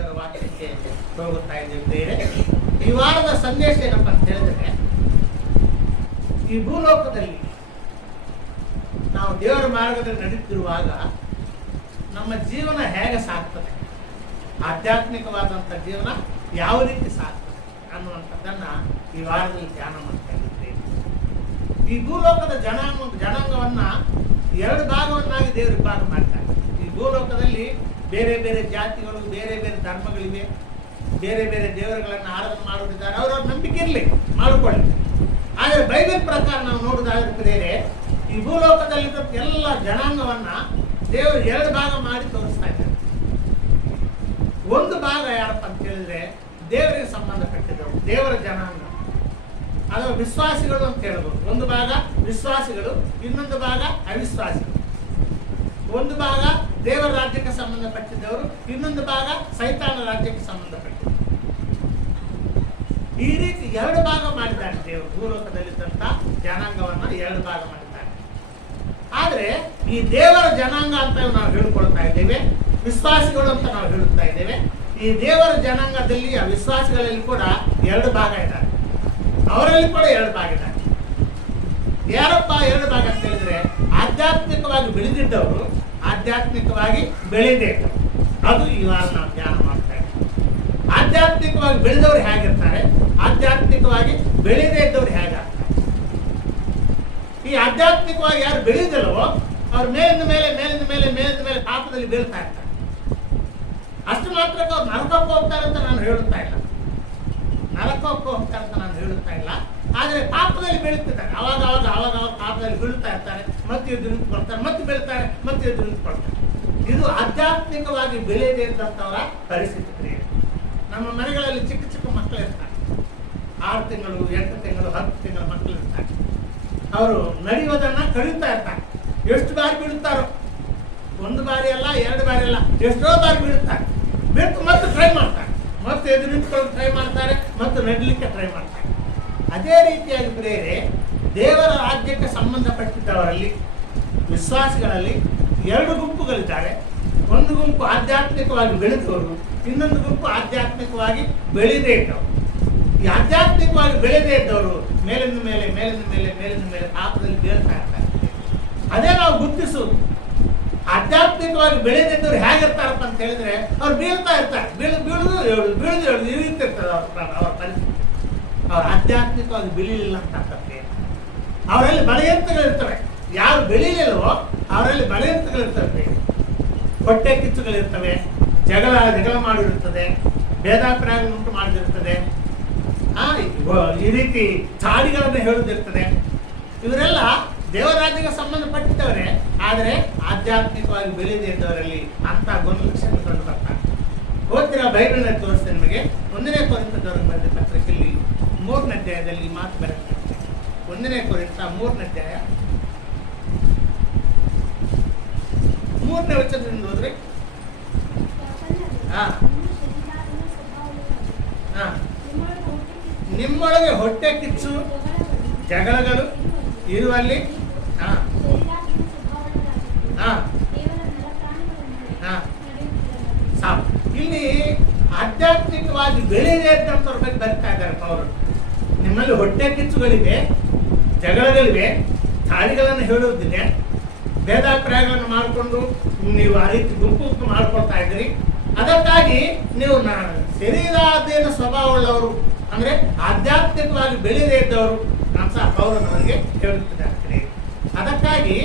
ದೇವರ ವಾಕ್ಯಕ್ಕೆ ಹೋಗುತ್ತಾ ಇದ್ದೇವೆ. ಈ ವಾರದ ಸಂದೇಶ ಏನಪ್ಪ ಅಂತ ಹೇಳಿದ್ರೆ, ಈ ಭೂಲೋಕದಲ್ಲಿ ನಾವು ದೇವರ ಮಾರ್ಗದಲ್ಲಿ ನಡೀತಿರುವಾಗ ನಮ್ಮ ಜೀವನ ಹೇಗೆ ಸಾಗ್ತದೆ, ಆಧ್ಯಾತ್ಮಿಕವಾದಂಥ ಜೀವನ ಯಾವ ರೀತಿ ಸಾಗ್ತದೆ ಅನ್ನುವಂಥದ್ದನ್ನ ಈ ವಾರದಲ್ಲಿ ಧ್ಯಾನ ಮಾಡ್ತಾ ಇದ್ದೇವೆ. ಈ ಭೂಲೋಕದ ಜನಾಂಗವನ್ನ ಎರಡು ಭಾಗವನ್ನಾಗಿ ದೇವರು ವಿಭಾಗ ಮಾಡ್ತಾರೆ. ಈ ಭೂಲೋಕದಲ್ಲಿ ಬೇರೆ ಬೇರೆ ಜಾತಿಗಳು, ಬೇರೆ ಬೇರೆ ಧರ್ಮಗಳಿವೆ, ಬೇರೆ ಬೇರೆ ದೇವರುಗಳನ್ನು ಆರಾಧನೆ ಮಾಡುತ್ತಿದ್ದಾರೆ. ಅವರವ್ರ ನಂಬಿಕೆ ಇರಲಿ, ಮಾಡಿಕೊಳ್ಳಿ. ಆದರೆ ಬೈಬಲ್ ಪ್ರಕಾರ ನಾವು ನೋಡುವುದಾದ್ರೆ ಬೇರೆ, ಈ ಭೂಲೋಕದಲ್ಲಿ ಎಲ್ಲ ಜನಾಂಗವನ್ನ ದೇವರು ಎರಡು ಭಾಗ ಮಾಡಿ ತೋರಿಸ್ತಾ ಇದ್ದಾರೆ. ಒಂದು ಭಾಗ ಯಾರಪ್ಪ ಅಂತ ಹೇಳಿದ್ರೆ ದೇವರಿಗೆ ಸಂಬಂಧಪಟ್ಟಿದ್ದವು, ದೇವರ ಜನಾಂಗ, ಅದು ವಿಶ್ವಾಸಿಗಳು ಅಂತ ಹೇಳ್ಬೋದು. ಒಂದು ಭಾಗ ವಿಶ್ವಾಸಿಗಳು, ಇನ್ನೊಂದು ಭಾಗ ಅವಿಶ್ವಾಸಿಗಳು. ಒಂದು ಭಾಗ ದೇವರ ರಾಜ್ಯಕ್ಕೆ ಸಂಬಂಧಪಟ್ಟಿದ್ದವರು, ಇನ್ನೊಂದು ಭಾಗ ಸೈತಾನ ರಾಜ್ಯಕ್ಕೆ ಸಂಬಂಧಪಟ್ಟಿದ್ದು. ಈ ರೀತಿ ಎರಡು ಭಾಗ ಮಾಡಿದ್ದಾನೆ ದೇವರು. ಭೂಲೋಕದಲ್ಲಿದ್ದಂತ ಜನಾಂಗವನ್ನ ಎರಡು ಭಾಗ ಮಾಡಿದ್ದಾನೆ. ಆದ್ರೆ ಈ ದೇವರ ಜನಾಂಗ ಅಂತ ನಾವು ಹೇಳ್ಕೊಳ್ತಾ ಇದ್ದೇವೆ, ವಿಶ್ವಾಸಿಗಳು ಅಂತ ನಾವು ಹೇಳುತ್ತಾ ಇದ್ದೇವೆ. ಈ ದೇವರ ಜನಾಂಗದಲ್ಲಿ ಆ ವಿಶ್ವಾಸಿಗಳಲ್ಲಿ ಕೂಡ ಎರಡು ಭಾಗ ಇದ್ದಾರೆ, ಅವರಲ್ಲಿ ಕೂಡ ಎರಡು ಭಾಗ ಇದ್ದಾರೆ. ಯಾರಪ್ಪ ಎರಡು ಭಾಗ ಅಂತ ಹೇಳಿದ್ರೆ, ಆಧ್ಯಾತ್ಮಿಕವಾಗಿ ಬೆಳೆದಿದ್ದವರು, ಆಧ್ಯಾತ್ಮಿಕವಾಗಿ ಬೆಳೆದೇ ಇದ್ದವರು. ಅದು ಈ ವಾರ ನಾವು ಧ್ಯಾನ ಮಾಡ್ತಾ ಇದ್ದೀವಿ. ಆಧ್ಯಾತ್ಮಿಕವಾಗಿ ಬೆಳೆದವರು ಹೇಗಿರ್ತಾರೆ, ಆಧ್ಯಾತ್ಮಿಕವಾಗಿ ಬೆಳೆದೇ ಇದ್ದವ್ರು ಹೇಗಾಗ್ತಾರೆ. ಈ ಆಧ್ಯಾತ್ಮಿಕವಾಗಿ ಯಾರು ಬೆಳೆದಿಲ್ಲವೋ ಅವ್ರು ಮೇಲಿಂದ ಮೇಲೆ ಪಾಪದಲ್ಲಿ ಬೀಳ್ತಾ ಇರ್ತಾರೆ. ಅಷ್ಟು ಮಾತ್ರಕ್ಕೆ ಅವ್ರು ನರಕಕ್ಕೆ ಹೋಗ್ತಾರೆ ಅಂತ ನಾನು ಹೇಳುತ್ತಾ ಇಲ್ಲ, ನರಕಕ್ಕೆ ಹೋಗ್ತಾರೆ ಅಂತ ನಾನು ಹೇಳುತ್ತಾ ಇಲ್ಲ. ಆದ್ರೆ ಪಾಪದಲ್ಲಿ ಬೀಳುತ್ತಿದ್ದಾರೆ. ಅವಾಗ ಪಾಪದಲ್ಲಿ ಬೀಳ್ತಾ ಇರ್ತಾರೆ, ಮತ್ತೆ ಎದ್ದು ನಿಂತುಕೊಳ್ತಾರೆ, ಮತ್ತೆ ಬೀಳ್ತಾರೆ, ಮತ್ತೆ ಎದ್ದು ನಿಂತುಕೊಳ್ತಾರೆ. ಇದು ಆಧ್ಯಾತ್ಮಿಕವಾಗಿ ಬೆಳೆಯದೇ ಇದ್ದಂಥವರ ಪರಿಸ್ಥಿತಿ. ನಮ್ಮ ಮನೆಗಳಲ್ಲಿ ಚಿಕ್ಕ ಚಿಕ್ಕ ಮಕ್ಕಳು ಇರ್ತಾರೆ, 6 ತಿಂಗಳು, 8 ತಿಂಗಳು, 10 ತಿಂಗಳ ಮಕ್ಕಳು ಇರ್ತಾರೆ. ಅವರು ನಡೆಯುವುದನ್ನ ಕಲಿತಾ ಇರ್ತಾರೆ. ಎಷ್ಟು ಬಾರಿ ಬೀಳುತ್ತಾರೋ, ಒಂದು ಬಾರಿ ಅಲ್ಲ, 2 ಬಾರಿ ಅಲ್ಲ, ಎಷ್ಟೋ ಬಾರಿ ಬೀಳುತ್ತಾರೆ. ಬಿಟ್ಟು ಮತ್ತೆ ಟ್ರೈ ಮಾಡ್ತಾರೆ, ಮತ್ತೆ ಎದ್ದು ನಿಂತ್ಕೊಳ್ಳೋಕೆ ಟ್ರೈ ಮಾಡ್ತಾರೆ, ಮತ್ತೆ ನಡಲಿಕ್ಕೆ ಟ್ರೈ ಮಾಡ್ತಾರೆ. ಅದೇ ರೀತಿಯಾಗಿ ಬೇರೆ ದೇವರ ರಾಜ್ಯಕ್ಕೆ ಸಂಬಂಧಪಟ್ಟಿದ್ದವರಲ್ಲಿ, ವಿಶ್ವಾಸಿಗಳಲ್ಲಿ ಎರಡು ಗುಂಪುಗಳಿದ್ದಾರೆ. ಒಂದು ಗುಂಪು ಆಧ್ಯಾತ್ಮಿಕವಾಗಿ ಬೆಳೆದವರು, ಇನ್ನೊಂದು ಗುಂಪು ಆಧ್ಯಾತ್ಮಿಕವಾಗಿ ಬೆಳೆದೇ ಇದ್ದವರು. ಈ ಆಧ್ಯಾತ್ಮಿಕವಾಗಿ ಬೆಳೆದೇ ಇದ್ದವರು ಮೇಲಿಂದ ಮೇಲೆ ಪಾಪದಲ್ಲಿ ಬೀಳ್ತಾ ಇರ್ತಾರೆ. ಅದೇ ನಾವು ಗುರುತಿಸುವುದು. ಆಧ್ಯಾತ್ಮಿಕವಾಗಿ ಬೆಳೆದಿದ್ದವ್ರು ಹೇಗಿರ್ತಾರಪ್ಪ ಅಂತ ಹೇಳಿದ್ರೆ, ಅವ್ರು ಬೀಳ್ತಾ ಇರ್ತಾರೆ, ಬೀಳುದು ಈ ರೀತಿ ಇರ್ತದೆ ಅವ್ರ ಪರಿಸ್ಥಿತಿ. ಅವ್ರು ಆಧ್ಯಾತ್ಮಿಕವಾಗಿ ಬೆಳೀಲಿಲ್ಲ ಅಂತ ಆಗ್ತದೆ. ಅವರಲ್ಲಿ ಬಲಯಂತ್ರಗಳಿರ್ತವೆ. ಯಾರು ಬೆಳೀಲಿಲ್ಲವೋ ಅವರಲ್ಲಿ ಬಲಯಂತ್ರಗಳಿರ್ತವೆ, ಹೊಟ್ಟೆ ಕಿಚ್ಚುಗಳಿರ್ತವೆ, ಜಗಳ ಮಾಡಿರುತ್ತದೆ, ಭೇದಾಭಿಪ್ರಾಯ ಉಂಟು ಮಾಡಿದಿರ್ತದೆ, ಈ ರೀತಿ ಚಾಡಿಗಳನ್ನು ಹೇಳುವುದಿರ್ತದೆ. ಇವರೆಲ್ಲ ದೇವರಾಜ್ಯಕ್ಕೆ ಸಂಬಂಧಪಟ್ಟಿದ್ದವರೇ, ಆದರೆ ಆಧ್ಯಾತ್ಮಿಕವಾಗಿ ಬೆಳೆದೇ ಇದ್ದವರಲ್ಲಿ ಅಂತ ಗುಣಲಕ್ಷಣ ಕಂಡು ಬರ್ತಾರೆ. ಓದ್ತೀರಾ ಬೈಬಲ್ನ ತೋರಿಸ್ತೇನೆ ನಿಮಗೆ. 1ನೇ ಕೊರಿಂಥದವರಿಗೆ ಬರೆದ ಪತ್ರಿಕೆಯಲ್ಲಿ 3ನೇ ಅಧ್ಯಾಯದಲ್ಲಿ ಈ ಮಾತು ಬರುತ್ತೆ. 1ನೇ ಕೊರಿಂಥ 3ನೇ ಅಧ್ಯಾಯ 3ನೇ ವಚನದಿಂದ ಹೋದ್ರೆ, ನಿಮ್ಮೊಳಗೆ ಹೊಟ್ಟೆ ಕಿಚ್ಚು, ಜಗಳಗಳು ಇರುವಲ್ಲಿ ಇಲ್ಲಿ ಆಧ್ಯಾತ್ಮಿಕವಾಗಿ ಬೆಳೆಯದೇ ಇದ್ದಂಥವ್ರ ಬಗ್ಗೆ ಬರ್ತಾ ಇದ್ದಾರೆ ಅವರು. ನಿಮ್ಮಲ್ಲಿ ಹೊಟ್ಟೆ ಕಿಚ್ಚುಗಳಿವೆ, ಜಗಳಗಳಿವೆ, ಚಾಡಿಗಳನ್ನು ಹೇಳುವುದಿದೆ, ಭೇದಾಭಿಪ್ರಾಯಗಳನ್ನು ಮಾಡಿಕೊಂಡು ನೀವು ಆ ರೀತಿ ಗುಂಪು ಮಾಡ್ಕೊಳ್ತಾ ಇದ್ದೀರಿ. ಅದಕ್ಕಾಗಿ ನೀವು ಶರೀರಾಧೀನ ಸ್ವಭಾವವುಳ್ಳವರು, ಅಂದ್ರೆ ಆಧ್ಯಾತ್ಮಿಕವಾಗಿ ಬೆಳೆಯದೇ ಇದ್ದವರು ಅಂತ ಪೌಲನವರಿಗೆ ಹೇಳುತ್ತಿದ್ದಾರೆ. ಅದಕ್ಕಾಗಿ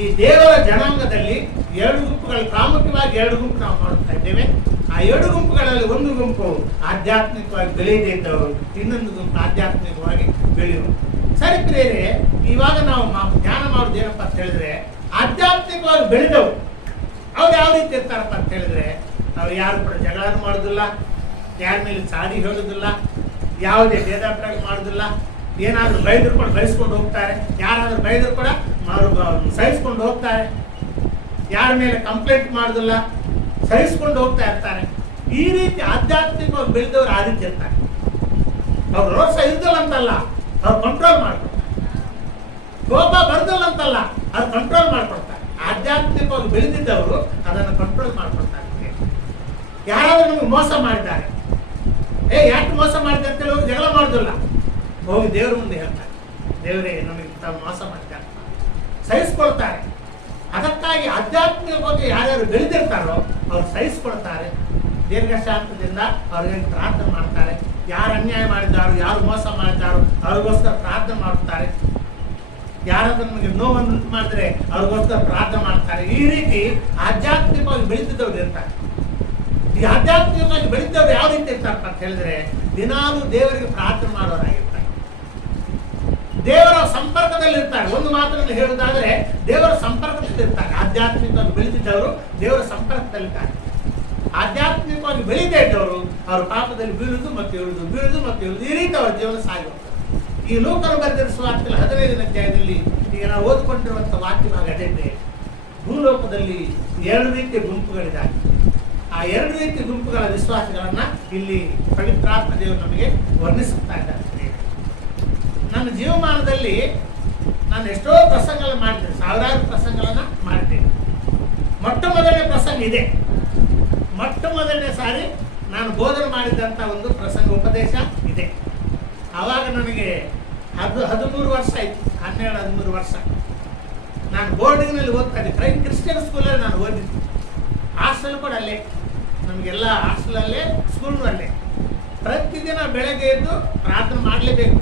ಈ ದೇವರ ಜನಾಂಗದಲ್ಲಿ ಎರಡು ಗುಂಪುಗಳು, ಪ್ರಾಮುಖ್ಯವಾಗಿ ಎರಡು ಗುಂಪು ನಾವು ನೋಡ್ತಾ ಇದ್ದೇವೆ. ಆ ಎರಡು ಗುಂಪುಗಳಲ್ಲಿ ಒಂದು ಗುಂಪು ಆಧ್ಯಾತ್ಮಿಕವಾಗಿ ಬೆಳೆಯದೇ ಇದ್ದವರು, ಇನ್ನೊಂದು ಗುಂಪು ಆಧ್ಯಾತ್ಮಿಕವಾಗಿ ಬೆಳೆಯುವರು. ಸರಿ ಪ್ರಿಯರೇ, ಇವಾಗ ನಾವು ಧ್ಯಾನ ಮಾಡೋದು ಏನಪ್ಪ ಅಂತ ಹೇಳಿದ್ರೆ, ಆಧ್ಯಾತ್ಮಿಕವಾಗಿ ಬೆಳೆದವರು ಅವ್ರು ಯಾವ ರೀತಿ ಇರ್ತಾರಪ್ಪ ಅಂತ ಹೇಳಿದ್ರೆ, ಅವ್ರು ಯಾರು ಕೂಡ ಜಗಳವನ್ನು ಮಾಡೋದಿಲ್ಲ, ಯಾರ ಮೇಲೆ ಚಾಡಿ ಹೇಳೋದಿಲ್ಲ, ಯಾವುದೇ ಭೇದಾಭಿಪ್ರಾಯ ಮಾಡೋದಿಲ್ಲ. ಏನಾದರೂ ಬೈದ್ರು ಕೂಡ ಬಯಸ್ಕೊಂಡು ಹೋಗ್ತಾರೆ, ಯಾರಾದ್ರೂ ಬೈದ್ರು ಕೂಡ ಸಹಿಸ್ಕೊಂಡು ಹೋಗ್ತಾರೆ, ಯಾರ ಮೇಲೆ ಕಂಪ್ಲೇಂಟ್ ಮಾಡೋದಿಲ್ಲ, ಸಹಿಸ್ಕೊಂಡು ಹೋಗ್ತಾ ಇರ್ತಾರೆ. ಈ ರೀತಿ ಆಧ್ಯಾತ್ಮಿಕವಾಗಿ ಬೆಳೆದವರು ಆ ರೀತಿ ಇರ್ತಾರೆ. ಅವ್ರು ರೋಷ ಇರ್ದಲ್ಲ ಅಂತಲ್ಲ, ಅವ್ರು ಕಂಟ್ರೋಲ್ ಮಾಡ್ಕೊಳ್ತಾರೆ. ಕೋಪ ಬರ್ದಲ್ಲ ಅಂತಲ್ಲ, ಅವ್ರು ಕಂಟ್ರೋಲ್ ಮಾಡ್ಕೊಳ್ತಾರೆ. ಆಧ್ಯಾತ್ಮಿಕವಾಗಿ ಬೆಳೆದಿದ್ದವರು ಅದನ್ನು ಕಂಟ್ರೋಲ್ ಮಾಡ್ಕೊಳ್ತಾರೆ. ಯಾರಾದ್ರೂ ನಮಗೆ ಮೋಸ ಮಾಡಿದ್ದಾರೆ, ಯಾಕೆ ಮೋಸ ಮಾಡಿದೆ ಅಂತೇಳಿ ಹೋಗಿ ಜಗಳ ಮಾಡೋದಿಲ್ಲ, ಹೋಗಿ ದೇವ್ರ ಮುಂದೆ ಹೇಳ್ತಾರೆ, ದೇವರೇ ನಮಗೆ ಮೋಸ ಮಾಡಿದ್ದಾರೆ, ಸಹಿಸ್ಕೊಳ್ತಾರೆ. ಅದಕ್ಕಾಗಿ ಆಧ್ಯಾತ್ಮಿಕವಾಗಿ ಯಾರ್ಯಾರು ಬೆಳೆದಿರ್ತಾರೋ ಅವ್ರು ಸಹಿಸ್ಕೊಳ್ತಾರೆ, ದೀರ್ಘಶಾಂತದಿಂದ ಅವ್ರಿಗೆ ಪ್ರಾರ್ಥನೆ ಮಾಡ್ತಾರೆ. ಯಾರು ಅನ್ಯಾಯ ಮಾಡಿದ್ದಾರೋ, ಯಾರು ಮೋಸ ಮಾಡಿದ್ದಾರೋ ಅವ್ರಿಗೋಸ್ಕರ ಪ್ರಾರ್ಥನೆ ಮಾಡುತ್ತಾರೆ. ಯಾರಾದ್ರೂ ನಮಗೆ ನೋವನ್ನು ಉಂಟು ಮಾಡಿದ್ರೆ ಅವ್ರಿಗೋಸ್ಕರ ಪ್ರಾರ್ಥನೆ ಮಾಡ್ತಾರೆ. ಈ ರೀತಿ ಆಧ್ಯಾತ್ಮಿಕವಾಗಿ ಬೆಳೆದಿದ್ದವ್ರು ಇರ್ತಾರೆ. ಈ ಆಧ್ಯಾತ್ಮಿಕವಾಗಿ ಬೆಳೆದವ್ರು ಯಾವ ರೀತಿ ಇರ್ತಾರಪ್ಪ ಅಂತ ಹೇಳಿದ್ರೆ, ದಿನಾಲೂ ದೇವರಿಗೆ ಪ್ರಾರ್ಥನೆ ಮಾಡೋರಾಗಿರ್ತಾರೆ, ದೇವರ ಸಂಪರ್ಕದಲ್ಲಿ ಇರ್ತಾರೆ. ಒಂದು ಮಾತನ್ನು ಹೇಳುವುದಾದ್ರೆ ದೇವರ ಸಂಪರ್ಕದಲ್ಲಿ ಇರ್ತಾರೆ. ಆಧ್ಯಾತ್ಮಿಕವಾಗಿ ಬೆಳೆದಿದ್ದವರು ದೇವರ ಸಂಪರ್ಕದಲ್ಲಿರ್ತಾರೆ. ಆಧ್ಯಾತ್ಮಿಕವಾಗಿ ಬೆಳೀತಾ ಇದ್ದವರು ಅವರು ಪಾಪದಲ್ಲಿ ಬೀಳುದು ಮತ್ತೆ ಹೇಳುದು, ಬೀಳುದು ಮತ್ತೆ ಹೇಳುದು, ಈ ರೀತಿ ಅವರ ಜೀವನ ಸಾಗಿ ಹೋಗ್ತಾರೆ. ಈ ಲೂಕನು ಬರೆದಿರುವ ಸುವಾರ್ತೆಯಲ್ಲಿ 15ನೇ ಅಧ್ಯಾಯದಲ್ಲಿ ಈಗ ನಾವು ಓದಿಕೊಂಡಿರುವಂತಹ ವಾಕ್ಯ ಭಾಗ ಅದೇ. ಭೂಲೋಕದಲ್ಲಿ 2 ರೀತಿಯ ಗುಂಪುಗಳಿದ್ದಾವೆ. ಆ 2 ರೀತಿಯ ಗುಂಪುಗಳ ವಿಶ್ವಾಸಗಳನ್ನ ಇಲ್ಲಿ ಪವಿತ್ರಾತ್ಮ ದೇವರು ನಮಗೆ ವರ್ಣಿಸುತ್ತಾ ಇದ್ದಾರೆ. ನನ್ನ ಜೀವಮಾನದಲ್ಲಿ ನಾನು ಎಷ್ಟೋ ಪ್ರಸಂಗಗಳನ್ನು ಮಾಡಿದ್ದೇನೆ, ಸಾವಿರಾರು ಪ್ರಸಂಗಗಳನ್ನ ಮಾಡಿದ್ದೇನೆ. ಮೊಟ್ಟ ಮೊದಲನೇ ಪ್ರಸಂಗ ಇದೆ. ಮೊಟ್ಟ ಮೊದಲನೇ ಸಾರಿ ನಾನು ಬೋಧನೆ ಮಾಡಿದಂಥ ಒಂದು ಪ್ರಸಂಗ ಉಪದೇಶ ಇದೆ. ಆವಾಗ ನನಗೆ 13 ವರ್ಷ ಆಯ್ತು, 12-13 ವರ್ಷ. ನಾನು ಬೋರ್ಡಿಂಗ್ನಲ್ಲಿ ಓದ್ತಾ ಇದ್ದೆ, ಕ್ರಿಶ್ಚಿಯನ್ ಸ್ಕೂಲಲ್ಲಿ ನಾನು ಓದಿದ್ದೆ. ಹಾಸ್ಟೆಲ್ ಕೂಡ ಅಲ್ಲೇ, ನಮಗೆಲ್ಲ ಹಾಸ್ಟೆಲಲ್ಲೇ, ಸ್ಕೂಲ್ನೂ ಅಲ್ಲೇ. ಪ್ರತಿದಿನ ಬೆಳಗ್ಗೆ ಎದ್ದು ಪ್ರಾರ್ಥನೆ ಮಾಡಲೇಬೇಕು.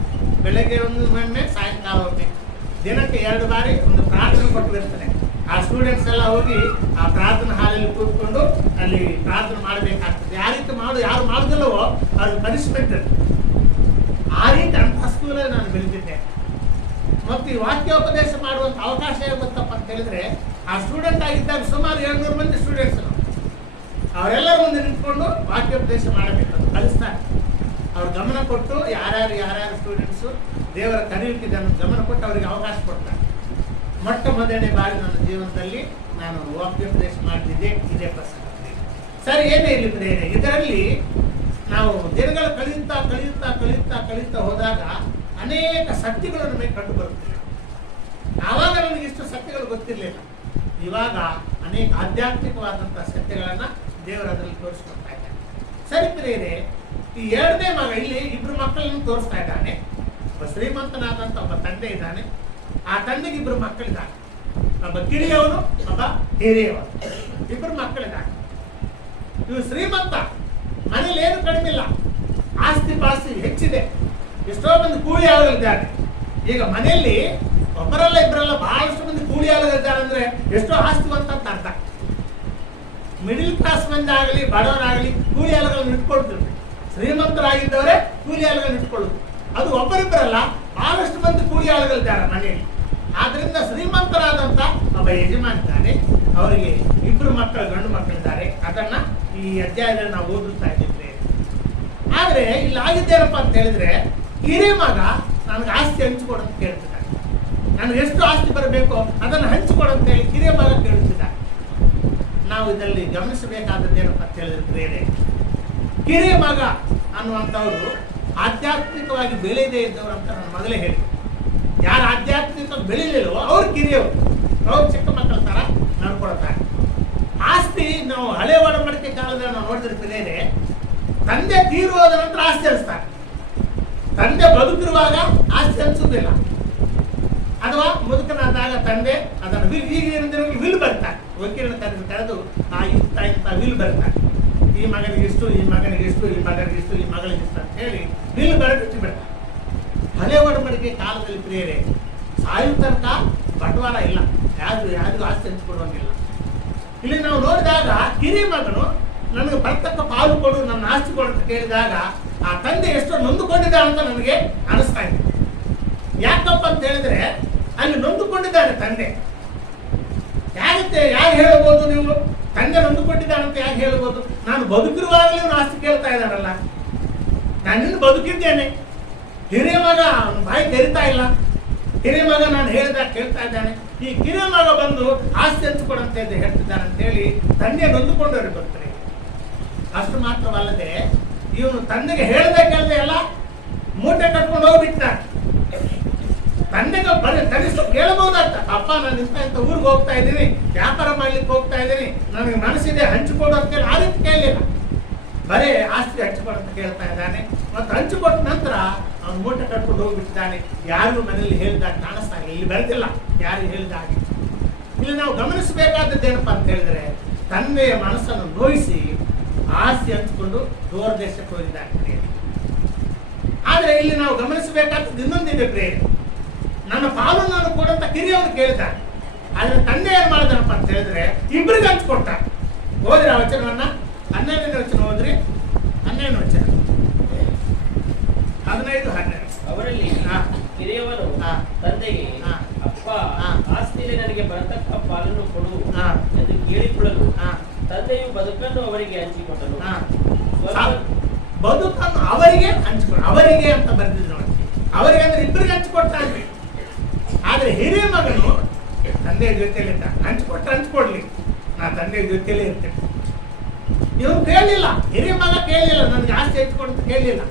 ಬೆಳಗ್ಗೆ ಒಮ್ಮೆ, ಸಾಯಂಕಾಲ ಒಮ್ಮೆ, ದಿನಕ್ಕೆ 2 ಬಾರಿ ಒಂದು ಪ್ರಾರ್ಥನೆ ಕೊಟ್ಟಿರ್ತಾರೆ. ಆ ಸ್ಟೂಡೆಂಟ್ಸ್ ಎಲ್ಲ ಹೋಗಿ ಆ ಪ್ರಾರ್ಥನಾ ಹಾಲಲ್ಲಿ ಕೂತ್ಕೊಂಡು ಅಲ್ಲಿ ಪ್ರಾರ್ಥನೆ ಮಾಡಬೇಕಾಗ್ತದೆ. ಯಾರು ಮಾಡುದಿಲ್ಲವೋ ಅವ್ರಿಗೆ ಪನಿಷ್ಮೆಂಟ್ ಇರ್ತದೆ. ಆ ರೀತಿ ಅಂತಹ ಸ್ಕೂಲಲ್ಲಿ ನಾನು ಬೆಳೆದಿದ್ದೆ. ಮತ್ತು ಈ ವಾಕ್ಯೋಪದೇಶ ಮಾಡುವಂಥ ಅವಕಾಶ ಗೊತ್ತಪ್ಪ ಅಂತ ಹೇಳಿದ್ರೆ, ಆ ಸ್ಟೂಡೆಂಟ್ ಆಗಿದ್ದಾಗ ಸುಮಾರು 700 ಮಂದಿ ಸ್ಟೂಡೆಂಟ್ಸ್ ಅವರೆಲ್ಲರ ಮುಂದೆ ನಿಂತ್ಕೊಂಡು ವಾಕ್ಯೋಪದೇಶ ಮಾಡಬೇಕಂತ ಕಲಿಸ್ತಾರೆ. ಅವ್ರು ಗಮನ ಕೊಟ್ಟು ಯಾರ್ಯಾರು ಸ್ಟೂಡೆಂಟ್ಸು ದೇವರ ಕರೆಯುತ್ತಿದೆ ಅನ್ನೋ ಗಮನ ಕೊಟ್ಟು ಅವರಿಗೆ ಅವಕಾಶ ಕೊಡ್ತಾರೆ. ಮೊಟ್ಟ ಮೊದಲನೇ ಬಾರಿ ನನ್ನ ಜೀವನದಲ್ಲಿ ನಾನು ವಾಕ್ಯೋಪದೇಶ ಮಾಡಿದ್ದೆ ಇದೇ ಪ್ರಸಂಗ. ಸರಿ, ಏನೇ ಇರಲಿ ಪ್ರೇರಣೆ, ಇದರಲ್ಲಿ ನಾವು ದಿನಗಳು ಕಳೆಯುತ್ತಾ ಹೋದಾಗ ಅನೇಕ ಸತ್ಯಗಳು ನಮಗೆ ಕಂಡು ಬರುತ್ತವೆ. ಆವಾಗ ನನಗೆ ಇಷ್ಟು ಸತ್ಯಗಳು ಗೊತ್ತಿರಲಿಲ್ಲ. ಇವಾಗ ಅನೇಕ ಆಧ್ಯಾತ್ಮಿಕವಾದಂತಹ ಸತ್ಯಗಳನ್ನ ದೇವರು ಅದರಲ್ಲಿ ತೋರಿಸ್ಕೊಡ್ತಾ ಇದ್ದಾರೆ. ಸರಿ ಪ್ರೇರೆ, ಈ 2ನೇ ಮಗ ಇಲ್ಲಿ 2 ಮಕ್ಕಳನ್ನು ತೋರಿಸ್ತಾ ಇದ್ದಾನೆ. ಒಬ್ಬ ಶ್ರೀಮಂತನಾದಂತ ಒಬ್ಬ ತಂದೆ ಇದ್ದಾನೆ. ಆ ತಂದೆಗೆ 2 ಮಕ್ಕಳಿದ್ದಾರೆ. ಒಬ್ಬ ಕಿರಿಯವನು, ಒಬ್ಬ ಹಿರಿಯವನು, 2 ಮಕ್ಕಳಿದ್ದಾರೆ. ಇವು ಶ್ರೀಮಂತ, ಮನೇಲಿ ಏನು ಕಡಿಮೆ ಇಲ್ಲ, ಆಸ್ತಿ ಪಾಸ್ತಿ ಹೆಚ್ಚಿದೆ, ಎಷ್ಟೋ ಮಂದಿ ಕೂಲಿ ಆಳುಗಳಿದ್ದಾರೆ. ಈಗ ಮನೆಯಲ್ಲಿ ಒಬ್ಬರಲ್ಲ ಇಬ್ಬರಲ್ಲ ಬಹಳಷ್ಟು ಮಂದಿ ಕೂಲಿ ಆಳುಗಳಿದ್ದಾರೆ ಅಂದ್ರೆ ಎಷ್ಟೋ ಆಸ್ತಿವಂತ ಅಂತ ಅರ್ಥ. ಮಿಡಿಲ್ ಕ್ಲಾಸ್ ಮಂದಿ ಆಗಲಿ ಬಡವರಾಗಲಿ ಕೂಲಿ ಆಳುಗಳನ್ನು ಇಟ್ಕೊಳ್ತಿರ್ತಾರೆ. ಶ್ರೀಮಂತರಾಗಿದ್ದವರೇ ಕೂಲಿ ಆಳುಗಳನ್ನು ಇಟ್ಕೊಳ್ಳೋದು. ಅದು ಒಬ್ಬರಿಬ್ಬರಲ್ಲ, ಬಹಳಷ್ಟು ಮಂದಿ ಕೂಲಿ ಆಳುಗಳಿದ್ದಾರೆ ಮನೆಯಲ್ಲಿ. ಆದ್ರಿಂದ ಶ್ರೀಮಂತರಾದಂತ ಒಬ್ಬ ಯಜಮಾನಿದ್ದಾನೆ, ಅವರಿಗೆ 2 ಮಕ್ಕಳು, ಗಂಡು ಮಕ್ಕಳಿದ್ದಾರೆ. ಅದನ್ನ ಈ ಅಧ್ಯಾಯದಲ್ಲಿ ನಾವು ಓದುತ್ತಾ ಇದ್ದೇವೆ. ಆದ್ರೆ ಇಲ್ಲಿ ಆಗಿದ್ದೇನಪ್ಪ ಅಂತ ಹೇಳಿದ್ರೆ, ಹಿರಿಯ ಮಗ ನನಗೆ ಆಸ್ತಿ ಹಂಚಿಕೊಡಂತ ಕೇಳ್ತಿದ್ದಾನೆ. ನನಗೆ ಎಷ್ಟು ಆಸ್ತಿ ಬರಬೇಕೋ ಅದನ್ನು ಹಂಚಿಕೊಡಂತ ಹೇಳಿ ಹಿರಿಯ ಮಗ ಕೇಳುತ್ತಿದ್ದಾನೆ. ನಾವು ಇದರಲ್ಲಿ ಗಮನಿಸಬೇಕಾದದ್ದೇನಪ್ಪ ಅಂತ ಹೇಳಿದ್ರೆ ಪ್ರೇರೆ, ಹಿರಿಯ ಮಗ ಅನ್ನುವಂಥವ್ರು ಆಧ್ಯಾತ್ಮಿಕವಾಗಿ ಬೆಳೆಯದೇ ಇದ್ದವರು ಅಂತ ನಾನು ಮೊದಲೇ ಹೇಳಿ. ಯಾರು ಆಧ್ಯಾತ್ಮಿಕ ಬೆಳೆಯಲಿಲ್ಲವೋ ಅವ್ರು ಕಿರಿಯವರು, ಅವ್ರು ಚಿಕ್ಕ ಮಕ್ಕಳ ತರ ನಡ್ಕೊಳ್ತಾರೆ. ಆಸ್ತಿ ನಾವು ಹಳೆ ಒಡಂಬಡಿಕೆ ಕಾಲದಲ್ಲಿ ನಾವು ನೋಡಿದಿರ್ತೇನೆ, ತಂದೆ ತೀರುವುದ ನಂತರ ಆಸ್ತಿ ಹಂಚ್ತಾರೆ. ತಂದೆ ಬದುಕಿರುವಾಗ ಆಸ್ತಿ ಹಂಚುವುದಿಲ್ಲ, ಅಥವಾ ಮುದುಕನಾದಾಗ ತಂದೆ ಅದನ್ನು ಈಗಿನ ದಿನಗಳಲ್ಲಿ ವಿಲ್ ಬರ್ತಾರೆ, ವಕೀಲನ ಕರೆದು ಆ ಇಂಥ ವಿಲ್ ಬರ್ತಾರೆ. ಈ ಮಗನಿಗಿಷ್ಟು, ಈ ಮಗನಿಗಿಷ್ಟು, ಈ ಮಗನಿಗಿಷ್ಟು, ಈ ಮಗಳಿಗಿಷ್ಟು ಅಂತ ಹೇಳಿ ವಿಲ್ ಬರೆದಿಟ್ಟು ಬಿಡ್ತಾರೆ. ಹಳೆ ಒಡಂಬಡಿಕೆ ಕಾಲದಲ್ಲಿ ಪ್ರಿಯರೇ, ಸಾಯು ತನಕ ಬಟವಾರ ಇಲ್ಲ, ಯಾರಿಗೂ ಆಸ್ತಿ ಹಂಚಿಕೊಡುವಂಗಿಲ್ಲ. ಇಲ್ಲಿ ನಾವು ನೋಡಿದಾಗ ಹಿರಿಯ ಮಗನು ನನಗೆ ಬರ್ತಕ್ಕ ಪಾಲು ಕೊಡು, ನನ್ನ ಆಸ್ತಿ ಕೊಡು ಅಂತ ಕೇಳಿದಾಗ ಆ ತಂದೆ ಎಷ್ಟೋ ನೊಂದುಕೊಂಡಿದ್ದ ಅಂತ ನನಗೆ ಅನಿಸ್ತಾ ಇದೆ. ಯಾಕಪ್ಪ ಅಂತ ಹೇಳಿದ್ರೆ ಅಲ್ಲಿ ನೊಂದುಕೊಂಡಿದ್ದಾನೆ ತಂದೆ. ಯಾರು ಹೇಳ್ಬೋದು ನೀವು ತಂದೆ ನೊಂದುಕೊಂಡಿದ್ದಾನಂತ ಯಾಕೆ ಹೇಳ್ಬೋದು? ನಾನು ಬದುಕಿರುವಾಗಲೇ ಆಸ್ತಿ ಕೇಳ್ತಾ ಇದ್ದಾರಲ್ಲ, ನಾನಿನ್ನು ಬದುಕಿದ್ದೇನೆ. ಹಿರಿಯ ಮಗ ಬಾಯಿ ತೆರಿತಾ ಇಲ್ಲ, ಹಿರಿಯ ಮಗ ನಾನು ಹೇಳಿದಾಗ ಕೇಳ್ತಾ ಇದ್ದಾನೆ. ಈ ಕಿರಿಯ ಮಗ ಬಂದು ಆಸ್ತಿ ಹಂಚಿಕೊಡಂತ ಹೇಳ್ತಿದ್ದಾನೆ ಅಂತ ಹೇಳಿ ತಂದೆ ನೊಂದುಕೊಂಡವ್ರಿಗೆ ಬರ್ತಾರೆ. ಅಷ್ಟು ಮಾತ್ರವಲ್ಲದೆ ಇವನು ತಂದೆಗೆ ಹೇಳ್ದೆ ಕೇಳ್ದೆ ಎಲ್ಲ ಮೂಟೆ ಕಟ್ಕೊಂಡು ಹೋಗ್ಬಿಟ್ಟಾನೆ. ತಂದೆಗೆ ಕನಿಷ್ಠ ಕೇಳಬಹುದಾಗ್ತ, ಅಪ್ಪ ನಾನು ಇಂಥ ಊರಿಗೆ ಹೋಗ್ತಾ ಇದ್ದೀನಿ, ವ್ಯಾಪಾರ ಮಾಡ್ಲಿಕ್ಕೆ ಹೋಗ್ತಾ ಇದ್ದೀನಿ, ನನಗೆ ಮನಸ್ಸಿದೆ ಹಂಚಿಕೊಡು ಅಂತೇಳಿ ಆ ರೀತಿ ಕೇಳಲಿಲ್ಲ. ಬರೇ ಆಸ್ತಿ ಹಂಚಿಕೊಡು ಅಂತ ಕೇಳ್ತಾ ಇದ್ದಾನೆ. ಮತ್ತು ಹಂಚಿಕೊಟ್ಟ ನಂತರ ಅವನು ಮೂಟೆ ಕಟ್ಕೊಂಡು ಹೋಗ್ಬಿಟ್ಟಿದ್ದಾನೆ. ಯಾರಿಗೂ ಮನೆಯಲ್ಲಿ ಹೇಳಿದಾಗ ಕಾಣಿಸ್ತಾ ಇಲ್ಲ, ಇಲ್ಲಿ ಬರೆದಿಲ್ಲ ಯಾರಿಗೂ ಹೇಳಿದಾಗ. ಇಲ್ಲಿ ನಾವು ಗಮನಿಸಬೇಕಾದದ್ದೇನಪ್ಪ ಅಂತ ಹೇಳಿದ್ರೆ, ತಂದೆಯ ಮನಸ್ಸನ್ನು ನೋಯಿಸಿ ಆಸ್ತಿ ಹಂಚಿಕೊಂಡು ದೂರ ದೇಶಕ್ಕೆ ಹೋಗಿದ್ದಾನೆ ಪ್ರೇರಣೆ. ಆದ್ರೆ ಇಲ್ಲಿ ನಾವು ಗಮನಿಸಬೇಕಾದದ್ದು ಇನ್ನೊಂದಿದೆ ಪ್ರೇರಣೆ. ನನ್ನ ಪಾಲನ್ನು ನಾನು ಕೊಡಂತ ಕಿರಿಯವರು ಕೇಳಿದ್ದಾನೆ. ಆದ್ರೆ ತಂದೆ ಏನ್ ಮಾಡಿದನಪ್ಪ ಅಂತ ಹೇಳಿದ್ರೆ ಇಬ್ಬರಿಗೆ ಹಂಚ್ಕೊಟ್ಟ. ಹೋದ್ರಿ ಆ ವಚನವನ್ನ, 12ನೇ ವಚನ ಹೋದ್ರಿ, 12ನೇ ವಚನ 15-12. ಅವರಲ್ಲಿ ಕಿರಿಯವನು ತಂದೆಗೆ, ಅಪ್ಪ, ಆಸ್ತಿಯಲ್ಲಿ ನನಗೆ ಬರತಕ್ಕ ಪಾಲನ್ನು ಕೊಡು ಎಂದು ಕೇಳಿಕೊಳ್ಳಲು ತಂದೆಯು ಬದುಕನ್ನು ಅವರಿಗೆ ಹಂಚಿಕೊಟ್ಟನು. ಬದುಕನ್ನು ಅವರಿಗೆ ಹಂಚಿಕೊಟ್ಟು, ಅವರಿಗೆ ಅಂತ ಬರ್ತಿದ್ರು ನೋಡಿ. ಅವರಿಗೆ ಅಂದ್ರೆ ಇಬ್ಬರಿಗೆ ಹಂಚಿಕೊಡ್ತಾನ್ರಿ. ಆದ್ರೆ ಹಿರಿಯ ಮಗನು ತಂದೆಯ ಜೊತೆಯಲ್ಲಿ ಇದ್ದ. ಹಂಚ್ಕೊಡ್ಲಿ, ನಾ ತಂದೆಯ ಜೊತೆಯಲ್ಲೇ ಇರ್ತೇನೆ. ಇವನು ಕೇಳಲಿಲ್ಲ, ಹಿರಿಯ ಮಗ ಕೇಳಲಿಲ್ಲ, ನನಗೆ ಆಸ್ತಿ ಹಂಚ್ಕೊಡ್ತ ಕೇಳಲಿಲ್ಲ.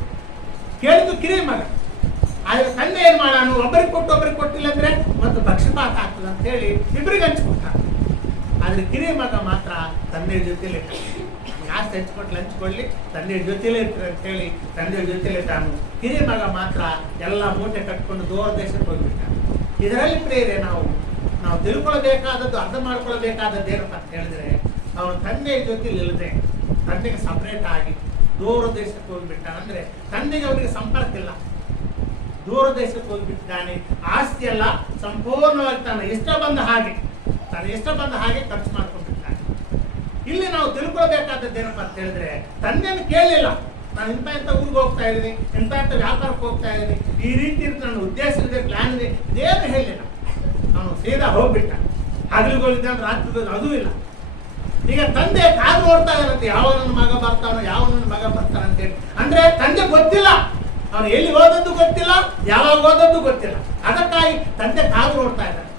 ಕೇಳಿದ್ದು ಕಿರಿಯ ಮಗ. ಆದ್ರೆ ತಂದೆ ಏನ್ ಮಾಡೋನು, ಒಬ್ಬರಿಗೆ ಕೊಟ್ಟು ಒಬ್ಬರಿಗೆ ಕೊಟ್ಟಿಲ್ಲ ಅಂದ್ರೆ ಮತ್ತು ಪಕ್ಷಪಾತ ಆಗ್ತದೆ ಅಂತ ಹೇಳಿ ಇಬ್ಬರಿಗೆ ಹಂಚ್ಕೊಟ್ಟ. ಆದ್ರೆ ಕಿರಿಯ ಮಗ ಮಾತ್ರ ತಂದೆಯ ಜೊತೆಯಲ್ಲೇ ಇದ್ದ. ಆಸ್ತಿ ಹಂಚ್ಕೊಡ್ಲಿ, ತಂದೆಯ ಜೊತೆಯಲ್ಲೇ ಇರ್ತಾರೆ ಅಂತ ಹೇಳಿ ತಂದೆಯ ಜೊತೆಯಲ್ಲೇ ತಾನು. ಕಿರಿಯ ಮಗ ಮಾತ್ರ ಎಲ್ಲ ಮೂಟೆ ಕಟ್ಕೊಂಡು ದೂರ ದೇಶಕ್ಕೆ ಹೋಗ್ಬಿಟ್ಟ. ಇದರಲ್ಲಿ ಪ್ರೇರೆ ನಾವು ತಿಳ್ಕೊಳ್ಬೇಕಾದದ್ದು, ಅರ್ಥ ಮಾಡ್ಕೊಳ್ಬೇಕಾದದ್ದು ಏನಪ್ಪ ಅಂತ ಹೇಳಿದ್ರೆ, ಅವನು ತಂದೆಯ ಜೊತೆಲಿ ಇಲ್ಲದೆ ತಂದೆಗೆ ಸಪರೇಟ್ ಆಗಿ ದೂರ ದೇಶಕ್ಕೆ ಹೋಗ್ಬಿಟ್ಟ. ಅಂದ್ರೆ ತಂದೆಗೆ ಅವನಿಗೆ ಸಂಪರ್ಕ ಇಲ್ಲ, ದೂರ ದೇಶಕ್ಕೆ ಹೋಗ್ಬಿಟ್ಟಿದ್ದಾನೆ. ಆಸ್ತಿ ಎಲ್ಲ ಸಂಪೂರ್ಣವಾಗಿ ತನ್ನ ಇಷ್ಟ ಬಂದ ಹಾಗೆ ಖರ್ಚು ಮಾಡ್ಕೊಂಡಿದ್ದಾನೆ. ಇಲ್ಲಿ ನಾವು ತಿಳ್ಕೊಳ್ಬೇಕಾದದ್ದು ಏನಪ್ಪ ಅಂತ ಹೇಳಿದ್ರೆ, ತಂದೆಯನ್ನು ಕೇಳಲಿಲ್ಲ, ನಾನು ಇಂಥ ಊರಿಗೆ ಹೋಗ್ತಾ ಇದ್ದೀನಿ, ಇಂಥ ವ್ಯಾಪಾರಕ್ಕೆ ಹೋಗ್ತಾ ಇದ್ದೀನಿ, ಈ ರೀತಿ ನನ್ನ ಉದ್ದೇಶ ಇದೆ, ಪ್ಲಾನ್ ಇದೆ, ಇದೇನು ಹೇಳಿಲ್ಲ. ಅವನು ಸೀದಾ ಹೋಗ್ಬಿಟ್ಟ. ಹಗಲಿಗೆ ಹೋಗಿದ್ದ ಅಂದ್ರೆ ರಾತ್ರಿ ಅದೂ ಇಲ್ಲ. ಈಗ ತಂದೆ ಕಾದು ನೋಡ್ತಾ ಇರುತ್ತೆ, ಯಾವ ನನ್ನ ಮಗ ಬರ್ತಾನ ಅಂತೇಳಿ. ಅಂದ್ರೆ ತಂದೆ ಗೊತ್ತಿಲ್ಲ, ಅವನು ಎಲ್ಲಿ ಹೋದದ್ದು ಗೊತ್ತಿಲ್ಲ, ಯಾವಾಗ ಹೋದದ್ದು ಗೊತ್ತಿಲ್ಲ. ಅದಕ್ಕಾಗಿ ತಂದೆ ಕಾದು ನೋಡ್ತಾ ಇದ್ದಾನೆ.